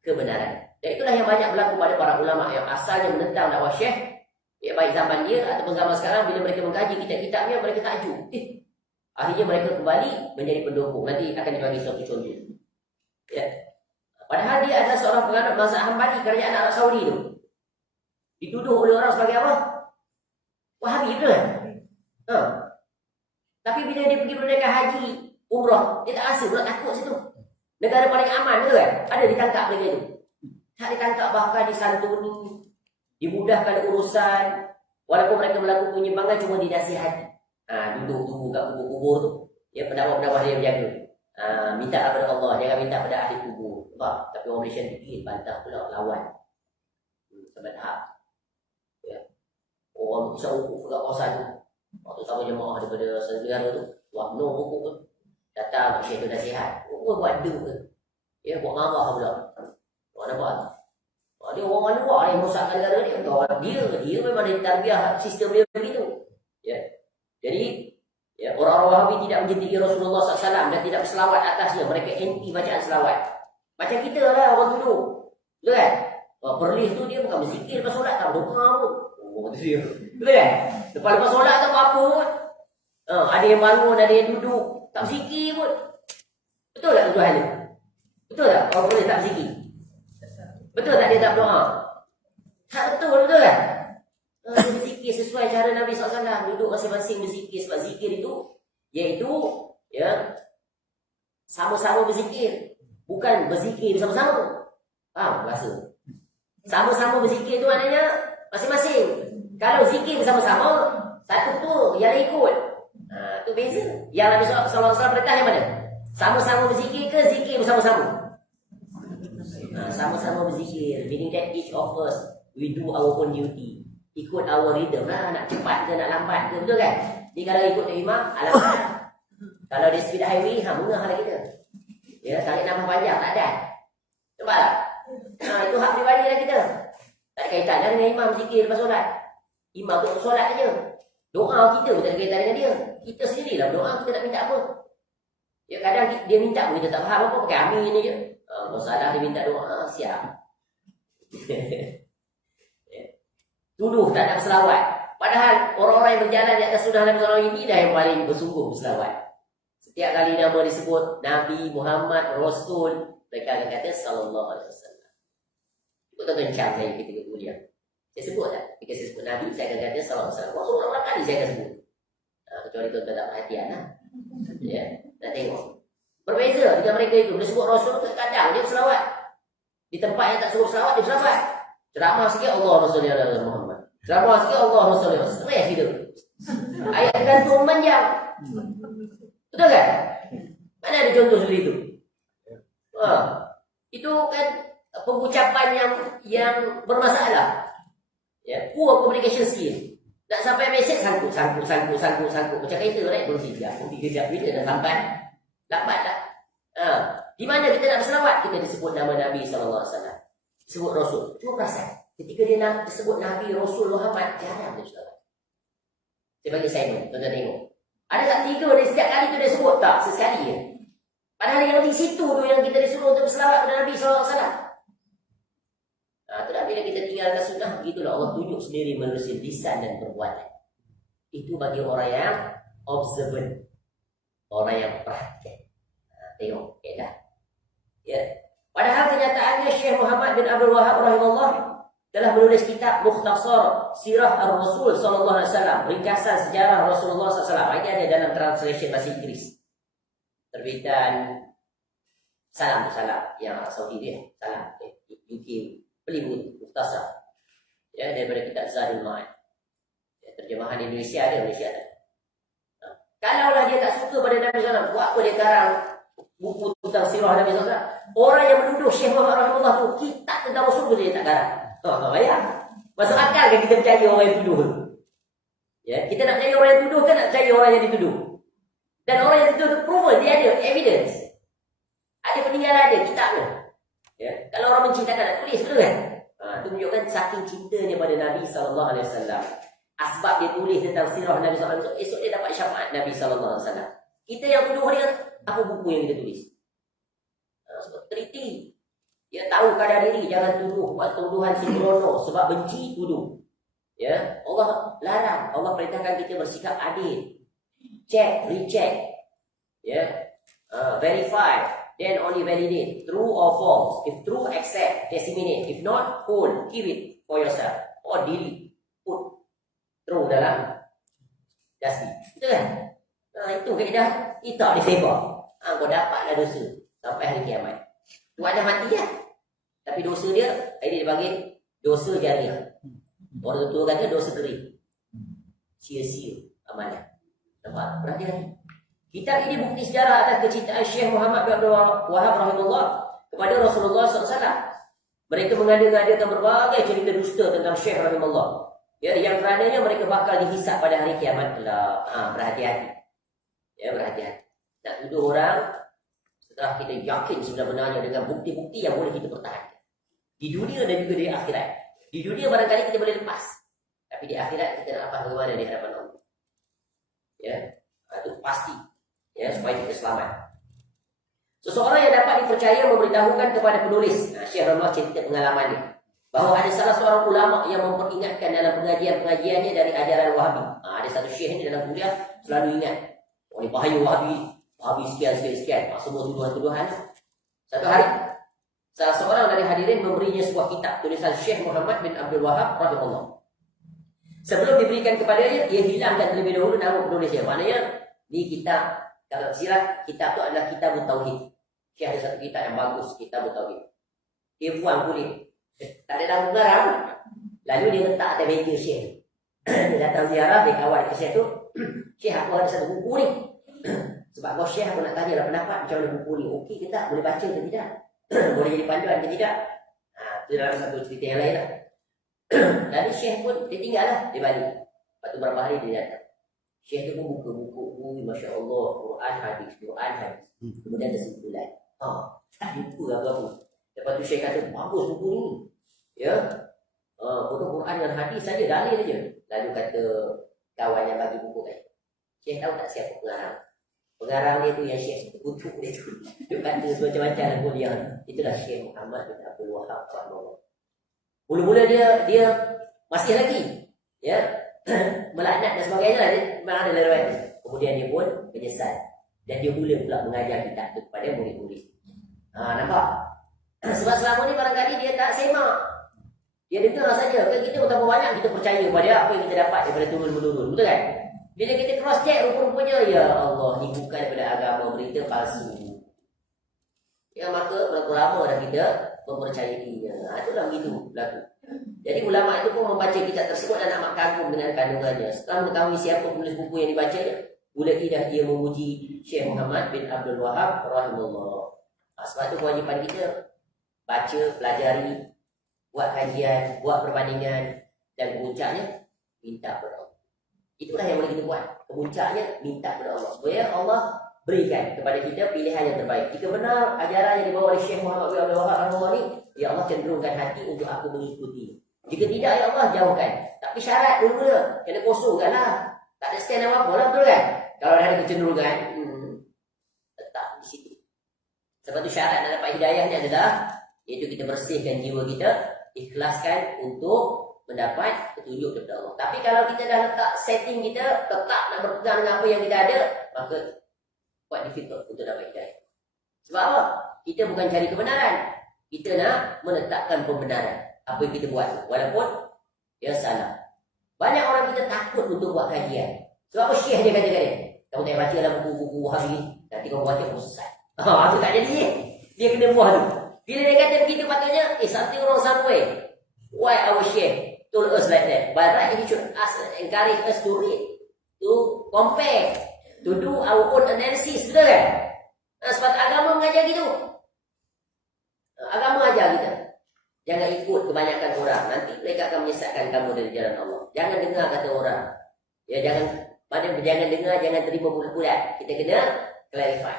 kebenaran. Dan itulah yang banyak berlaku pada para ulama yang asalnya menentang dakwah Syekh. Ya, baik zaman dia ataupun zaman sekarang, bila mereka mengkaji kitab-kitabnya, mereka takjub. Akhirnya mereka kembali menjadi pendukung. Nanti akan dibagi satu contoh. Ya. Padahal dia adalah seorang penganut mazhab Hambali, kerajaan Arab Saudi itu. Dituduh oleh orang sebagai apa? Wahabi, betul kan? Tapi bila dia pergi menunaikan haji, umrah, dia tak rasa pula takut situ. Negara paling aman, betul kan? Ada ditangkap mereka itu. Tak ditangkap, bahkan disantuni, dimudahkan urusan. Walaupun mereka melakukan penyimpangan, cuma dinasihati. Duduk tunggu kat kubur-kubur tu. Ya, pendakwah-pendakwah dia berjaga. Minta kepada Allah, jangan minta pada ahli kubur. Tapi orang Malaysia fikir bantah pula lawan. Sampai tahap. Ya. Orang bisa ukur kat kawasan tu. Waktu sama jemaah daripada negara tu, buat no ukur tu. Datang Malaysia tu nasihat. Buat deng ke. Ya, buat marah pula. Buat nampak? Dia orang luar yang merosakkan negara dia. Dia memang dia tarbiah sistem dia begitu. Ya. Jadi ya, orang-orang Wahabi tidak menjentiki Rasulullah SAW dan tidak berselawat atasnya. Mereka anti bacaan selawat. Macam kita lah orang tuduh. Betul kan? Perlis tu dia bukan berzikir lepas solat, tak berdoa pun. Betul kan? Lepas solat tak apa-apa pun. Ada yang bangun, ada yang duduk, tak berzikir pun. Betul tak tuduhan dia? Betul tak orang perlis tak berzikir? Betul tak dia tak berdoa? Tak betul kan? Dia berzikir sesuai cara Nabi SAW. Duduk masing-masing berzikir. Sebab zikir itu iaitu ya, sama-sama berzikir, bukan berzikir bersama-sama. Faham bahasa? Sama-sama berzikir itu maknanya masing-masing. Kalau zikir bersama-sama, satu tu yang ikut. Tu beza. Yang Nabi SAW perintah yang mana? Sama-sama berzikir ke zikir bersama-sama? Sama-sama berzikir. Meaning that each of us, we do our own duty. Ikut our rhythm lah, nak cepat ke nak lambat ke, betul kan? Jadi kalau ikut imam, alamak. Kalau dia speed highway, mengah lah kita. Ya, tarik nafas panjang, tak ada. Nampak tak? Itu hak pribadi lah kita. Tak ada kaitan lah dengan imam zikir lepas solat. Imam tu solat aja. Doa kita pun tak ada kaitan dengan dia. Kita sendirilah doa, kita nak minta apa. Ya, kadang dia minta pun kita tak faham apa, pakai amin je. Masalah dia minta doa, siap. Tuduh tak ada berselawat. Padahal orang-orang yang berjalan di atas sunnah Nabi SAW ini dah yang paling bersungguh berselawat. Setiap kali nama disebut Nabi Muhammad Rasul, mereka akan kata sallallahu alaihi wasallam. Itu tak kencang saya ketika kuliah. Saya sebut tak? Ketika saya sebut Nabi, saya akan kata sallallahu alaihi wasallam. Rasul berapa kali saya akan sebut. Kecuali tuan-tuan tak perhatian lah. Ya, nak tengok. Berbeza dengan mereka itu. Bila sebut Rasul, kadang dia berselawat. Di tempat yang tak sebut selawat, dia berselawat. Ceramah sikit Allah Rasulullah Muhammad. Ceramah sikit Allah Rasulullah. Stres gitu. Ayat gantung panjang. Betul kan? Mana ada contoh seperti itu? Itu kan pengucapan yang bermasalah. Ya, poor communication skill. Nak sampai mesej sangkut. Macam kereta right? Berhenti kejap bila dah sampai. Lambat tak? Di mana kita nak berselawat? Kita disebut nama Nabi SAW. Disebut Rasul. Cuma perasan. Ketika dia nak disebut Nabi Rasul Muhammad, jarang dia berselawat. Saya bagi assignment, tuan-tuan tengok. Ada tak 3 dia setiap kali tu dia sebut? Tak, sesekali je. Padahal yang di situ tu yang kita disuruh untuk berselawat kepada Nabi SAW. Itulah bila kita tinggalkan sunnah, begitulah Allah tunjuk sendiri melalui lisan dan perbuatan. Itu bagi orang yang observant, orang yang perhatian. Tengok, dah. Ya. Padahal kenyataannya Syekh Muhammad bin Abdul Wahab rahimahullah telah menulis kitab Mukhtasar Sirah Ar-Rasul sallallahu alaihi wasallam, ringkasan sejarah Rasulullah sallallahu alaihi wasallam. Ini ada dalam translation bahasa Inggeris. Terbitan Salam yang Saudi dia, Salam UK, pelibut Mukhtasar. Ya, daripada kitab Zadul Ma'ad. Ya, terjemahan Indonesia ada, Malaysia ada. Kalaulah dia tak suka pada Nabi sallallahu alaihi wasallam, buat apa dia karang buku tentang sirah Nabi SAW, orang yang menuduh Syekh Muhammad rahimahullah tu kitab tentang Rasul tu dia tak garap. Tak payah. Masuk akal kan kita percaya orang yang tuduh? Ya, kita nak percaya orang yang tuduh kan nak percaya orang yang dituduh? Dan orang yang dituduh tu proven, dia ada evidence. Ada peninggalan ada kitabnya. Ya, kalau orang mencintakan nak tulis betul kan? Itu menunjukkan saking cintanya pada Nabi SAW. Asbab dia tulis tentang sirah Nabi SAW, esok dia dapat syafaat Nabi SAW. Kita yang tuduh dia, apa buku yang kita tulis? Sebab teliti. Dia tahu kadar diri, jangan tuduh. Buat tuduhan sembrono, sebab benci tuduh. Ya, Allah larang. Allah perintahkan kita bersikap adil. Check, recheck. Ya, verify. Then only validate. True or false. If true, accept, disseminate. If not, hold, keep it for yourself. Or delete, put true dalam dustbin. Betul kan? Itu kaedah. Itu tak disebar. Kau dapatlah dosa sampai hari kiamat. Tuan dah mati lah. Tapi dosa dia, dia dipanggil dosa jariah. Orang tua kata dosa kering. Sia-sia amanah. Nampak? Perhatian. Kitab ini bukti sejarah atas kecintaan Syekh Muhammad bin Abdul Wahab rahimahullah kepada Rasulullah SAW. Mereka mengada-ngadakan berbagai cerita dusta tentang Syekh rahimahullah. Ya, yang kerananya mereka bakal dihisap pada hari kiamat kelak. Berhati-hati. Ya, berhati-hati. Nak tuduh orang setelah kita yakin sebenarnya dengan bukti-bukti yang boleh kita pertahankan. Di dunia dan juga di akhirat. Di dunia barangkali kita boleh lepas. Tapi di akhirat kita nak lepas bagaimana di hadapan Allah. Ya, itu pasti. Ya, supaya kita selamat. Seseorang yang dapat dipercaya memberitahukan kepada penulis, Syekh Rahimah cerita pengalaman dia, bahawa ada salah seorang ulama yang memperingatkan dalam pengajian-pengajiannya dari ajaran Wahabi. Ada satu syekh ni dalam kuliah selalu ingat, oh ni bahaya Wahabi sekian. Semua tuduhan-tuduhan. Satu hari salah seorang dari hadirin memberinya sebuah kitab tulisan Syekh Muhammad bin Abdul Wahab rahimahullah. Sebelum diberikan kepadanya, dia hilangkan terlebih dahulu nama penulisnya. Maknanya ni kitab, kalau sirat kitab tu adalah kitab Tauhid. Syekh ada satu kitab yang bagus, kitab Tauhid. Dia buang kulit, tak ada dalam garam. Lalu dia letak atas meja Syekh. Dia datang ziarah, dia kawal ke Syekh tu. Syekh, aku ada satu buku ni. Sebab kau Syekh, aku nak tanya lah pendapat macam mana buku ni. Okey ke tak? Boleh baca ke tidak? Boleh jadi panduan ke tidak? Itu dalam satu cerita yang lain lah. Lalu Syekh pun dia tinggal lah, dia balik. Lepas tu berapa hari dia datang. Syekh tu pun buka buku, Masya Allah, Quran hadis. Kemudian kesimpulan. Tak lupa apa-apa. Lepas tu Syekh kata, bagus buku ni. Ya, Quran dengan hadis saja, dalil saja. Lalu kata kawan yang bagi buku kan, Syekh tahu tak siapa pengarang? Pengarang dia tu yang Syekh kutuk dia tu. Dia kata macam-macam lah kuliah. Itulah Syekh Muhammad bin Abdul Wahab rahimahullah. Mula-mula dia masih lagi, ya, melaknat dan sebagainya lah. Dia memang ada lewat. Kemudian dia pun menyesal. Dan dia mula pula mengajar kitab itu kepada murid-murid. Nampak? Sebab selama ni barangkali dia tak semak. Dia dengar saja. Kan kita betapa banyak kita percaya kepada apa yang kita dapat daripada turun-menurun. Betul kan? Bila kita cross check rupa-rupanya, ya Allah, ni bukan daripada agama, berita palsu. Ya, maka berapa lama dah kita mempercayainya. Itulah begitu berlaku. Jadi ulama itu pun membaca kitab tersebut dan amat kagum dengan kandungannya. Setelah mengetahui siapa penulis buku yang dibacanya, mulai dah dia memuji Syekh Muhammad bin Abdul Wahab rahimahullah. Sebab itu kewajipan kita baca, pelajari, buat kajian, buat perbandingan, dan puncaknya minta kepada Allah. Itulah yang boleh kita buat. Puncaknya minta kepada Allah supaya Allah berikan kepada kita pilihan yang terbaik. Jika benar ajaran yang dibawa oleh Syekh Muhammad bin Abdul Wahab rahimahullah ni, ya Allah cenderungkan hati untuk aku mengikuti. Jika tidak, ya Allah jauhkan. Tapi syarat dulu-dulu kena kosongkan lah. Tak ada stand apa-apa lah, betul kan? Kalau ada kecenderungan, tetap di situ. Sebab itu syarat nak dapat hidayah ni adalah, iaitu kita bersihkan jiwa kita, ikhlaskan untuk mendapat petunjuk daripada Allah. Tapi kalau kita dah letak setting kita, tetap nak berpegang dengan apa yang kita ada, maka quite difficult untuk dapat hidayah. Sebab apa? Kita bukan cari kebenaran. Kita nak menetapkan pembenaran. Apa yang kita buat, walaupun dia salah. Banyak orang kita takut untuk buat kajian. Sebab apa Syekh dia kata kat dia? Kamu tak baca dalam buku-buku Wahabi ni, nanti kau baca bosan. Itu tak jadi. Dia kena buah tu. Bila dia kata begitu, patutnya something wrong somewhere. Why our Syekh told us like that? But right, he should encourage us to read, to compare, to do our own analysis, betul kan? Sebab agama mengajar gitu. Agama mengajar kita. Jangan ikut kebanyakan orang. Nanti mereka akan menyesatkan kamu dari jalan Allah. Jangan dengar kata orang. Ya jangan dengar, jangan terima bulat-bulat. Kita kena clarify.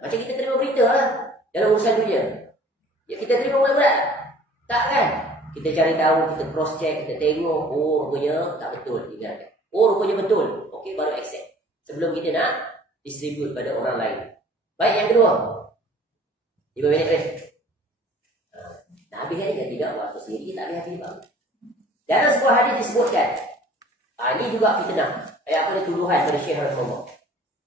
Macam kita terima berita lah dalam urusan dunia. Ya kita terima bulat-bulat. Tak kan? Kita cari tahu, kita cross check, kita tengok. Oh rupanya tak betul. Tinggalkan. Oh rupanya betul. Okey, baru accept. Sebelum kita nak distribute pada orang lain. Baik, yang kedua. 5 minit rest. Nak habis kan? Tidak, waktu sendiri tak habis-habis bang. Dalam sebuah hadis disebutkan. Ini juga fitnah. Apa dia tuduhan pada Syekh Rasulullah.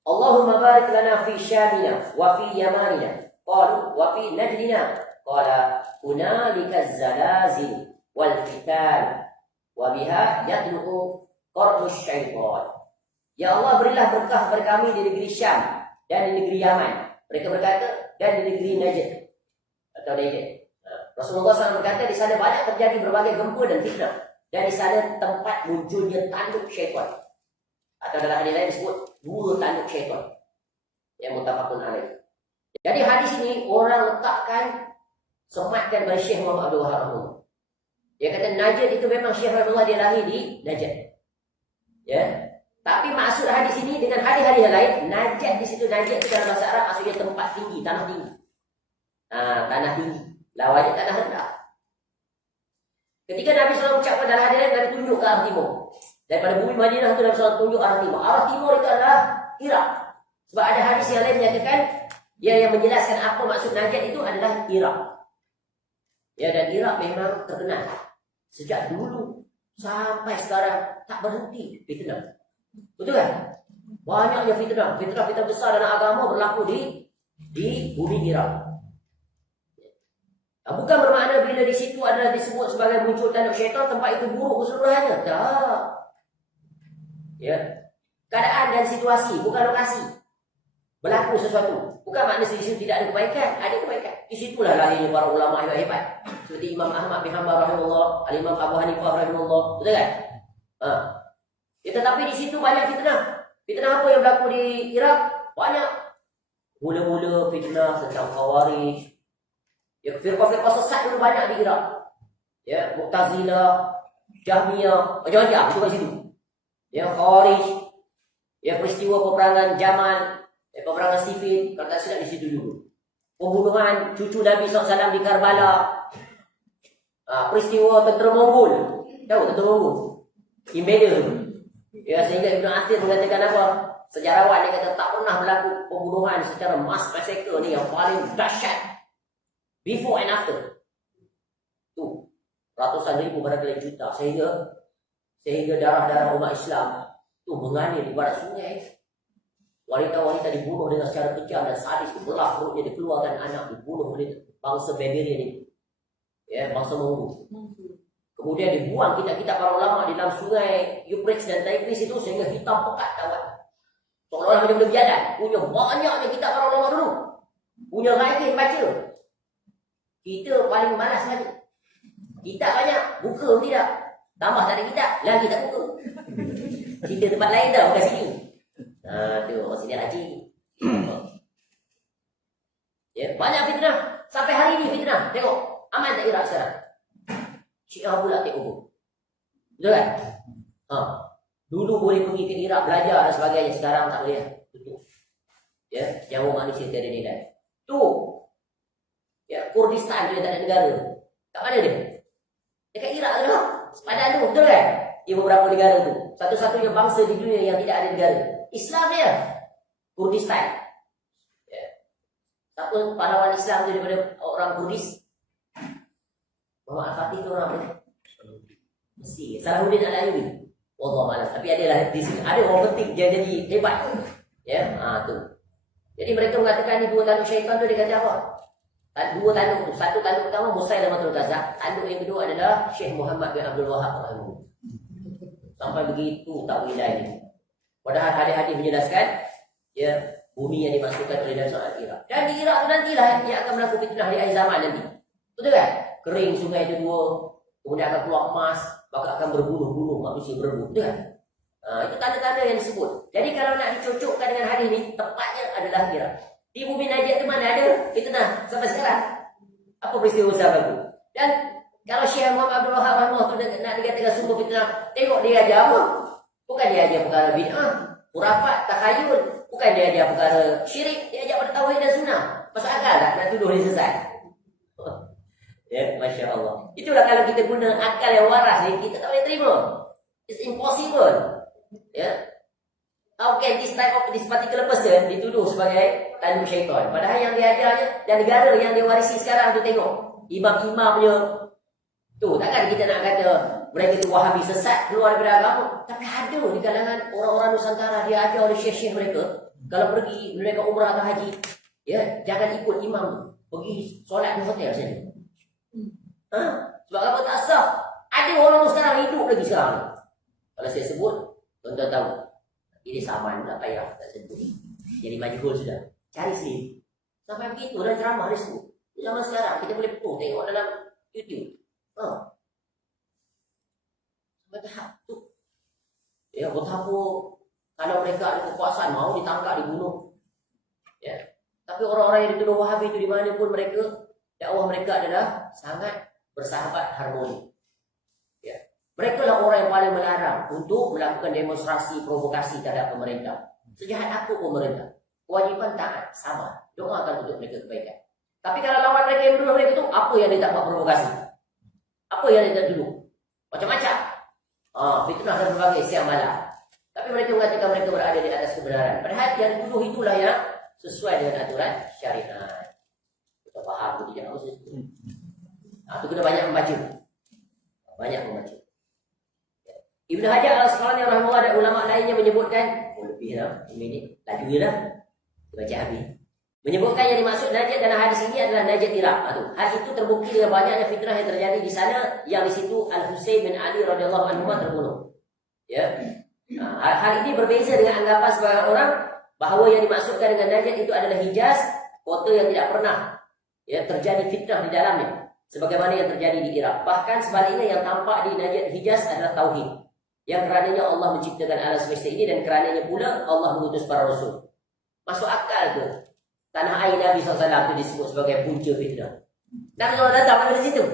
Allahumma barik lana fi syamina wa fi yamanina. Qalu wa fi najdina. Qala hunalika zalazil wal fitan. Wa biha yadlu'u qarnus syaitan. Ya Allah, berilah berkah kepada kami di negeri Syam dan di negeri Yaman. Mereka berkata, dan di negeri Najd atau Najd. Rasulullah SAW berkata, di sana banyak terjadi berbagai gempa dan fitnah. Dan di sana tempat munculnya tanduk syaitan. Atau dalam hadis lain disebut dua tanduk syaitan. Yang muttafaqun alaih. Jadi hadis ini orang letakkan, sematkan pada Syekh Muhammad Abdul Wahab. Dia kata Najd itu memang Syekh Abdullah dia lahir di Najd. Ya. Tapi maksud hadis ini dengan hadis-hadis yang lain, Najd di situ, Najd itu dalam bahasa Arab maksudnya tempat tinggi, tanah tinggi. Tanah tinggi. Lawannya tanah rendah. Ketika Nabi SAW ucapkan dalam hadis lain, Nabi tunjuk ke arah timur. Daripada bumi Madinah itu Nabi SAW tunjuk arah timur. Arah timur itu adalah Iraq. Sebab ada hadis yang lain menyatakan yang menjelaskan apa maksud Najd itu adalah Iraq. Ya, dan Iraq memang terkenal sejak dulu sampai sekarang tak berhenti fitnah. Betul kan? Banyaknya fitnah besar dalam agama berlaku di bumi Iraq. Bukan bermakna bila di situ adalah disebut sebagai muncul tanduk syaitan, tempat itu buruk keseluruhannya. Tak. Ya. Keadaan dan situasi, bukan lokasi. Berlaku sesuatu. Bukan makna di situ tidak ada kebaikan. Ada kebaikan. Di situlah lahirnya para ulama hebat-hebat. Seperti Imam Ahmad bin Hanbal rahimahullah, Al-Imam Abu Hanifah rahimahullah. Betul kan? Ya, tetapi di situ banyak fitnah. Fitnah apa yang berlaku di Iraq? Banyak. Mula-mula fitnah tentang Khawarij. Ya, firqah-firqah sesat dulu banyak di Iraq. Ya, Mu'tazilah, Jahmiyah, macam-macam semua di situ. Ya, Khawarij. Ya, peristiwa peperangan Jamal, peperangan Siffin, kalau tak silap di situ dulu. Pembunuhan cucu Nabi SAW di Karbala. Peristiwa tentera Mongol. Tahu tentera Mongol? Invader. Ya, sehingga Ibn Athir mengatakan apa? Sejarawan dia kata tak pernah berlaku pembunuhan secara mass massacre ni yang paling dahsyat. Before and after. Tu ratusan ribu barangkali juta sehingga darah-darah umat Islam tu mengalir di barat sungai. Wanita-wanita dibunuh dengan secara kejam dan sadis, dibelah perutnya, dikeluarkan anak, dibunuh oleh bangsa Barbarian ini. Ya, bangsa Mongol. Kemudian dibuang kitab-kitab para ulama di dalam sungai Euphrates dan Tigris itu sehingga hitam pekat kawan. Seolah-olah macam biadan. Punya banyaknya kitab para ulama dulu. Punya rajin baca. Kita paling malas lagi. Kitab banyak, buka pun tidak. Tambah tak ada kitab, lagi tak buka. Kita tempat lain dah, bukan sini. Tu, orang sini rajin. Ya, banyak fitnah. Sampai hari ini fitnah. Tengok, aman tak Iraq sekarang? Syiah pula take over. Betul kan? Dulu boleh pergi ke Iraq belajar dan sebagainya. Sekarang tak boleh. Tutup. Ya, nyawa manusia tiada nilai. Tu. Ya, Kurdistan dia tak ada negara. Kat mana dia? Dekat Iraq tu. Sepadan tu, betul kan? Dia beberapa negara tu. Satu-satunya bangsa di dunia yang tidak ada negara. Islam dia. Kurdistan. Ya. Siapa pahlawan Islam tu daripada orang Kurdis? Muhammad Al-Fatih tu orang apa? Mesir. Salahuddin Al-Ayyubi. Wallahualam. Tapi adalah di sini ada orang penting dia jadi hebat. Ya, tu. Jadi mereka mengatakan ni dua tanduk syaitan tu, dia kata apa? Dua tanduk tu. Satu tanduk pertama Musailamatul Kadzdzab. Tanduk yang kedua adalah Syekh Muhammad bin Abdul Wahab rahimahullah. Sampai begitu tak boleh lain. Padahal hadis-hadis menjelaskan ya bumi yang dimasukkan oleh Nabi SAW Iraq. Dan di Iraq tu nantilah yang akan berlaku fitnah di akhir zaman nanti. Betul kan? Kering sungai itu dua, kemudian akan keluar emas, maka akan berbunuh-bunuh manusia berebut. Betul kan? Itu tanda-tanda yang disebut. Jadi kalau nak dicocokkan dengan hadis ini, tepatnya adalah Iraq. Di bumi Najat itu mana ada fitnah sampai sekarang? Apa peristiwa besar itu? Dan kalau Syekh Muhammad Abdul Wahab rahimahullah nak dikatakan sumber fitnah, tengok dia ajar apa? Bukan dia ajar perkara bid'ah, khurafat, takhayul, bukan dia ajar perkara syirik, dia ajar pada tauhid dan sunnah. Masuk akal tak nak tuduh dia sesat? Ya, Masya Allah. Itulah kalau kita guna akal yang waras ni, kita tak boleh terima. It's impossible. Ya. How can this particular person dituduh sebagai tanduk syaitan? Padahal yang dia ajarnya dan negara yang dia warisi sekarang tu tengok. Imam-imamnya. Tu, takkan kita nak kata mereka tu Wahabi sesat keluar daripada agama. Tapi ada di kalangan orang-orang Nusantara dia ajar oleh syekh-syekh mereka. Kalau pergi mereka umrah atau haji, ya, jangan ikut imam. Pergi solat di hotel saja. Sebab apa tak sah? Ada orang sekarang hidup lagi sekarang. Kalau saya sebut, tuan-tuan tahu. Ini saman, tak payah, tak sebut. Jadi majhul sudah. Cari sendiri. Sampai begitu, dan ceramah dia sebut. Zaman sekarang, kita boleh tengok dalam YouTube. Sampai tahap tu. Ya, betapa kalau mereka ada kekuasaan, mau ditangkap, dibunuh. Ya. Tapi orang-orang yang dituduh Wahabi itu di mana pun mereka, dakwah mereka adalah sangat bersahabat harmoni. Ya. Mereka lah orang yang paling melarang untuk melakukan demonstrasi provokasi terhadap pemerintah. Sejahat apa pemerintah, kewajiban taat, sabar, doakan untuk mereka kebaikan. Tapi kalau lawan mereka yang menuduh mereka itu, apa yang dia tak buat provokasi? Apa yang dia tak tuduh? Macam-macam. Fitnah dan berbagai siang malam. Tapi mereka mengatakan mereka berada di atas kebenaran. Padahal yang dituduh itulah yang sesuai dengan aturan syariat. Kita faham atau tidak? Itu kena banyak membaca. Banyak membaca. Ibn Hajar al-Asqalani rahimahullah dan ulama lainnya menyebutkan, lebih lah, ini laju je lah. Baca habis. Menyebutkan yang dimaksud najat dalam hadis ini adalah najat Iraq. Hal itu terbukti dengan banyaknya fitnah yang terjadi di sana, yang di situ Al-Husain bin Ali radhiyallahu anhu terbunuh. Ya. Hal ini berbeza dengan anggapan sebagian orang bahawa yang dimaksudkan dengan najat itu adalah Hijaz, kota yang tidak pernah terjadi fitnah di dalamnya, sebagaimana yang terjadi di Iraq. Bahkan sebaliknya, yang tampak di najat Hijaz adalah tauhid, yang kerananya Allah menciptakan alam semesta ini dan kerananya pula Allah mengutus para rasul. Masuk akal tu. Tanah air Nabi SAW itu disebut sebagai punca fitnah. Nabi SAW datang dari situ.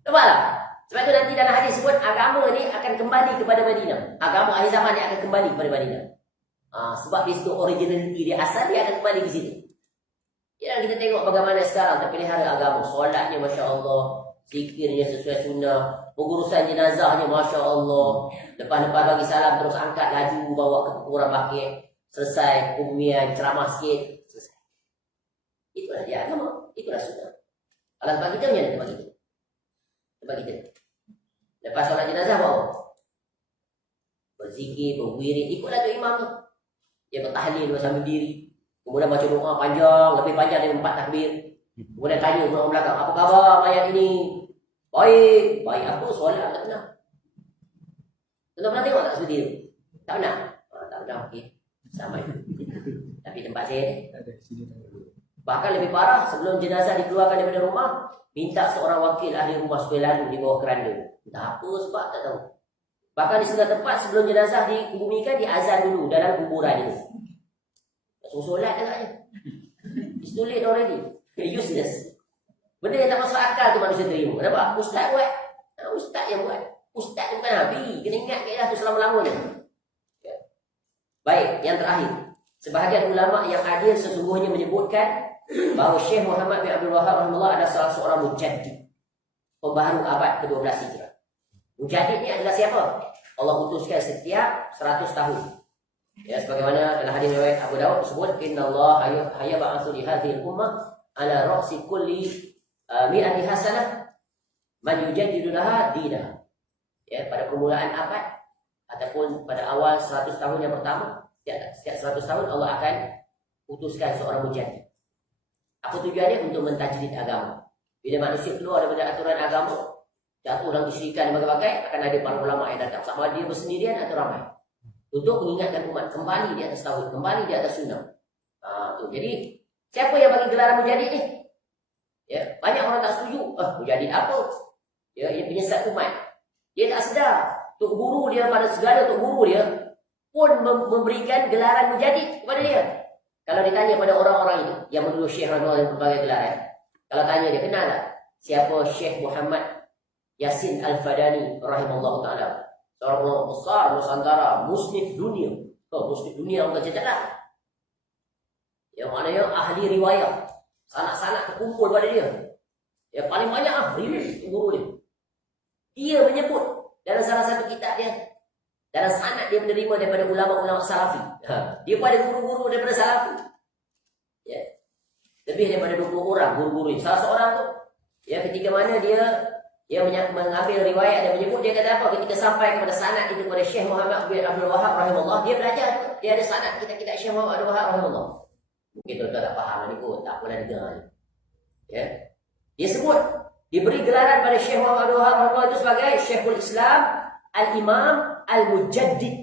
Nampaklah? Sebab itu nanti dalam hadis sebut agama ni akan kembali kepada Madinah. Agama akhir zaman ni akan kembali kepada Madinah. Sebab di situ originality dia, asal dia akan kembali di situ. Ya, kita tengok bagaimana sekarang terpelihara agama. Solatnya Masya Allah, zikirnya sesuai sunnah, pengurusan jenazahnya Masya Allah. Lepas-lepas bagi salam terus angkat laju, bawa ke kuburan bakit. Selesai, umian, ceramah sikit, selesai. Itulah dia agama, itulah sunnah. Kalau tempat kita macam mana tempat kita? Tempat kita. Lepas solat jenazah bawa berzikir, berwirid, ikutlah tu imam tu. Dia bertahlil sambil diri. Kemudian baca doa panjang, lebih panjang dari 4 takbir. Kemudian tanya orang belakang, apa khabar mayat ini? Baik, baik apa? Solat tak pernah. Tuan pernah tengok tak seperti itu? Tak pernah? Tak pernah, okey. Sama. Tapi tempat saya ni bahkan lebih parah, sebelum jenazah dikeluarkan daripada rumah, minta seorang wakil ahli rumah supaya lalu di bawah keranda. Entah apa sebab tak tahu. Bahkan di setengah tempat sebelum jenazah dikubumikan, diazan dulu dalam kuburan itu. Solat agaknya. It's too late already. Useless. Benda yang tak masuk akal tu manusia terima. Kenapa? Ustaz buat. Ustaz yang buat. Ustaz tu bukan Nabi. Kena ingat kaedah tu selama-lamanya. Baik, yang terakhir. Sebahagian ulama yang adil sesungguhnya menyebutkan bahawa Syekh Muhammad bin Abdul Wahab rahimahullah adalah salah seorang mujaddid, pembaharu abad ke-12 Hijrah. Mujaddid ni adalah siapa? Allah utuskan setiap 100 tahun. Ya, sebagaimana dalam hadis riwayat Abu Daud disebut, innallaha hayab'atsu li hadhihi al-ummah ala ra'si kulli mi'ati hasanah man yujaddidu laha dinaha. Ya, pada permulaan abad ataupun pada awal 100 tahun yang pertama, setiap 100 tahun Allah akan utuskan seorang mujaddid. Apa tujuannya? Untuk mentajdid agama. Bila manusia keluar daripada aturan agama, jatuh dalam kesyirikan dan berbagai, akan ada para ulama yang datang, sama dia bersendirian atau ramai, untuk mengingatkan umat kembali di atas tauhid, kembali di atas sunnah. Jadi siapa yang bagi gelaran mujaddid ni? Ya, banyak orang tak setuju. Mujaddid apa? Ya, ia penyesat umat. Dia tak sedar. Tok guru dia, pada segala tok guru dia pun memberikan gelaran mujaddid kepada dia. Kalau ditanya pada orang-orang itu yang menuduh Syekh Rahimahullah yang berbagai gelar, kalau tanya dia, kenal tak siapa Syekh Muhammad Yasin Al-Fadani rahimahullah ta'ala, seorang ulama besar Nusantara, musnid dunia. Musnid dunia orang kata tak? Yang mana yang ahli riwayat, sanak-sanak terkumpul pada dia. Yang paling banyak riwayat guru dia. Dia menyebut dalam salah satu kitab dia, dalam sanad dia menerima daripada ulama-ulama salafi. Dia pada guru-guru daripada salafi. Ya. Lebih daripada 20 orang guru-guru. Salah seorang tu, ya, ketika mana dia mengambil riwayat dan menyebut, dia kata apa? Ketika sampai kepada sanad itu kepada Syekh Muhammad bin Abdul Wahab rahimahullah, dia belajar. Dia ada sanad kita Syekh Muhammad bin Abdul Wahab rahimahullah. Mungkin tuan-tuan tak faham ni pun, tak pernah dengar. Ya. Dia sebut, diberi gelaran pada Syekh Muhammad bin Abdul Wahab rahimahullah itu sebagai Syekhul Islam Al-Imam Al-Mujaddid.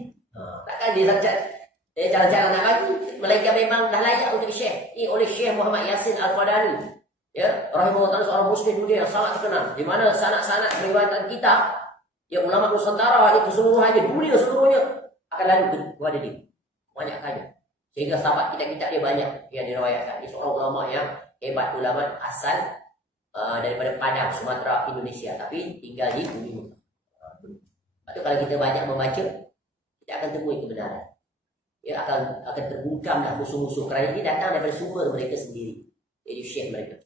Takkan dia jalan-jalan nak bagi, melainkan memang dah layak untuk Syekh. Ini oleh Syekh Muhammad Yasin Al-Fadani. Ya, rahimahullah ta'ala, seorang muslim dunia yang sangat terkenal. Di mana sanak-sanak riwayatan kita, ya, ulama Nusantara ini keseluruhannya, dunia seluruhnya akan lalu kepada dia. Banyak kali. Sehingga sahabat kita dia banyak yang diriwayatkan. Ini seorang ulama yang hebat, ulama asal daripada Padang, Sumatera, Indonesia, tapi tinggal di bumi. Atau kalau kita banyak membaca, kita akan temui kebenaran. Ya, akan terbungkamlah musuh-musuh, kerana ini datang daripada sumber mereka sendiri, iaitu syekh mereka.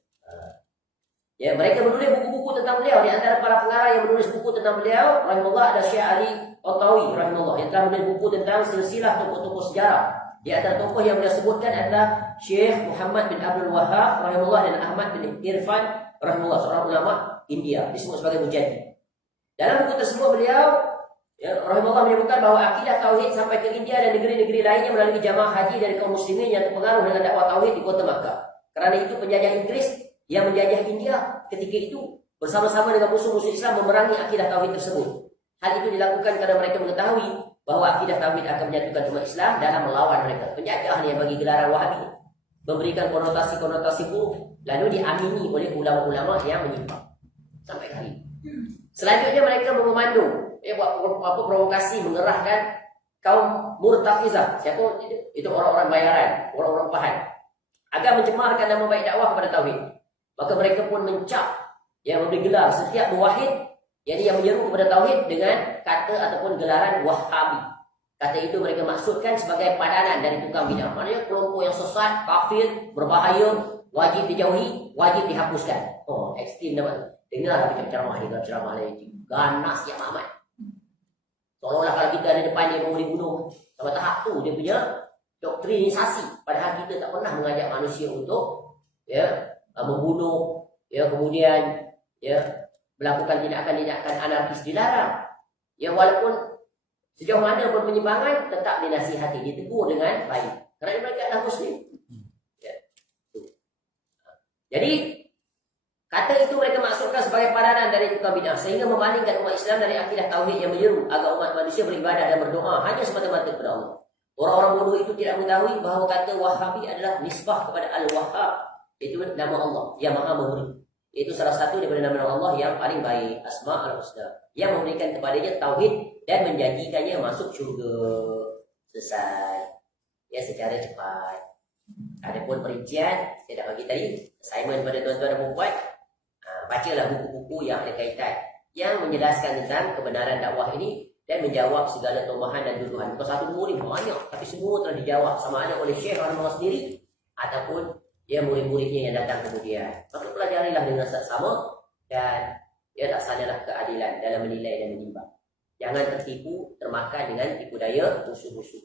Ya, mereka menulis buku-buku tentang beliau. Di antara para pengarang yang menulis buku tentang beliau rahimahullah ada Syekh Ali Otawi rahimahullah, yang telah menulis buku tentang silsilah tokoh-tokoh sejarah. Di antara tokoh yang beliau sebutkan adalah Syekh Muhammad bin Abdul Wahab rahimahullah dan Ahmad bin Irfan rahimahullah, seorang ulama India, disebut sebagai Mujaddid. Dalam buku tersebut beliau, ya, rahimahullah, menyebutkan bahawa akidah tauhid sampai ke India dan negeri-negeri lainnya melalui jamaah haji dari kaum muslimin yang terpengaruh dengan dakwah tauhid di kota Makkah. Kerana itu penjajah Inggris yang menjajah India ketika itu bersama-sama dengan musuh-musuh Islam memerangi akidah tauhid tersebut. Hal itu dilakukan kerana mereka mengetahui bahawa akidah tauhid akan menyatukan umat Islam dalam melawan mereka. Penjajah yang bagi gelaran Wahabi, memberikan konotasi-konotasi buruk, lalu diamini oleh ulama-ulama yang menyimpang sampai hari ini. Selanjutnya mereka memandung, buat provokasi, mengerahkan kaum Murtafizah. Siapa itu? Orang-orang bayaran, orang-orang pahan, agar mencemarkan nama baik dakwah kepada tauhid. Maka mereka pun mencap, yang memberi gelar setiap muwahhid, yakni yang menyeru kepada tauhid, dengan kata ataupun gelaran Wahabi. Kata itu mereka maksudkan sebagai padanan dari tukang bidah. Maknanya kelompok yang sesat, kafir, berbahaya, wajib dijauhi, wajib dihapuskan. Oh, ekstrim nama. Dengar macam ceramah ni, ceramah lain, ganas yang amat. Seolah-olah kalau kita ada depan dia mau dibunuh. Sampai tahap tu dia punya doktrinisasi. Padahal kita tak pernah mengajak manusia untuk, ya, membunuh, ya, kemudian, ya, melakukan tindakan-tindakan anarkis, dilarang. Ya, walaupun sejauh mana pun penyimpangan tetap dinasihati, ditegur dengan baik. Kerana mereka adalah muslim. Ya. Jadi kata itu mereka maksudkan sebagai padanan dari tukang bidah, sehingga memalingkan umat Islam dari akidah tauhid yang menyeru agar umat manusia beribadah dan berdoa hanya semata-mata kepada Allah. Orang-orang bodoh itu tidak mengetahui bahawa kata Wahabi adalah nisbah kepada Al-Wahhab, iaitu nama Allah yang Maha Memberi. Itu salah satu daripada nama Allah yang paling baik, Asma al-Husna, yang memberikan kepadanya tauhid dan menjanjikannya masuk syurga. Selesai. Ya, secara cepat. Adapun perincian saya dah bagi tadi, assignment pada tuan-tuan dan puan-puan. Bacalah buku-buku yang ada kaitan, yang menjelaskan tentang kebenaran dakwah ini dan menjawab segala tomahan dan tuduhan. Bukan satu dua ni, banyak, tapi semua telah dijawab sama ada oleh Syekh Rahimahullah sendiri ataupun ya murid-muridnya yang datang kemudian. Maka pelajarilah dengan seksama dan ya tak salahlah keadilan dalam menilai dan menimbang. Jangan tertipu, termakan dengan tipu daya musuh-musuh.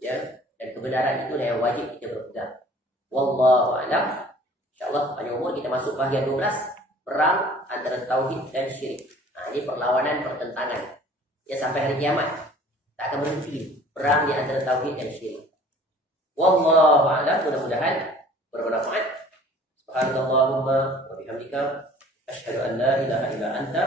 Ya, dan kebenaran itulah yang wajib kita berpegang. Wallahu a'lam. InsyaAllah panjang umur kita masuk bahagian 12. Perang antara tauhid dan syirik. Ini perlawanan, pertentangan. Ya, sampai hari kiamat tak akan berhenti. Perang di antara tauhid dan syirik. Wallahu a'lam. Mudah-mudahan bermanfaat. Subhanallahumma wa bihamdika asyhadu an la ilaha illa anta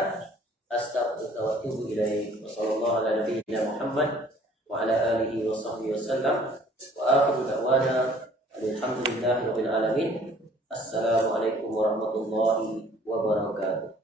astaghfiruka wa atubu ilaik. Wa sallallahu ala nabiyyina Muhammad wa ala alihi wa sahbihi wasallam. Wa akhiru da'wana alhamdulillahi rabbil alamin. Assalamualaikum warahmatullahi wabarakatuh.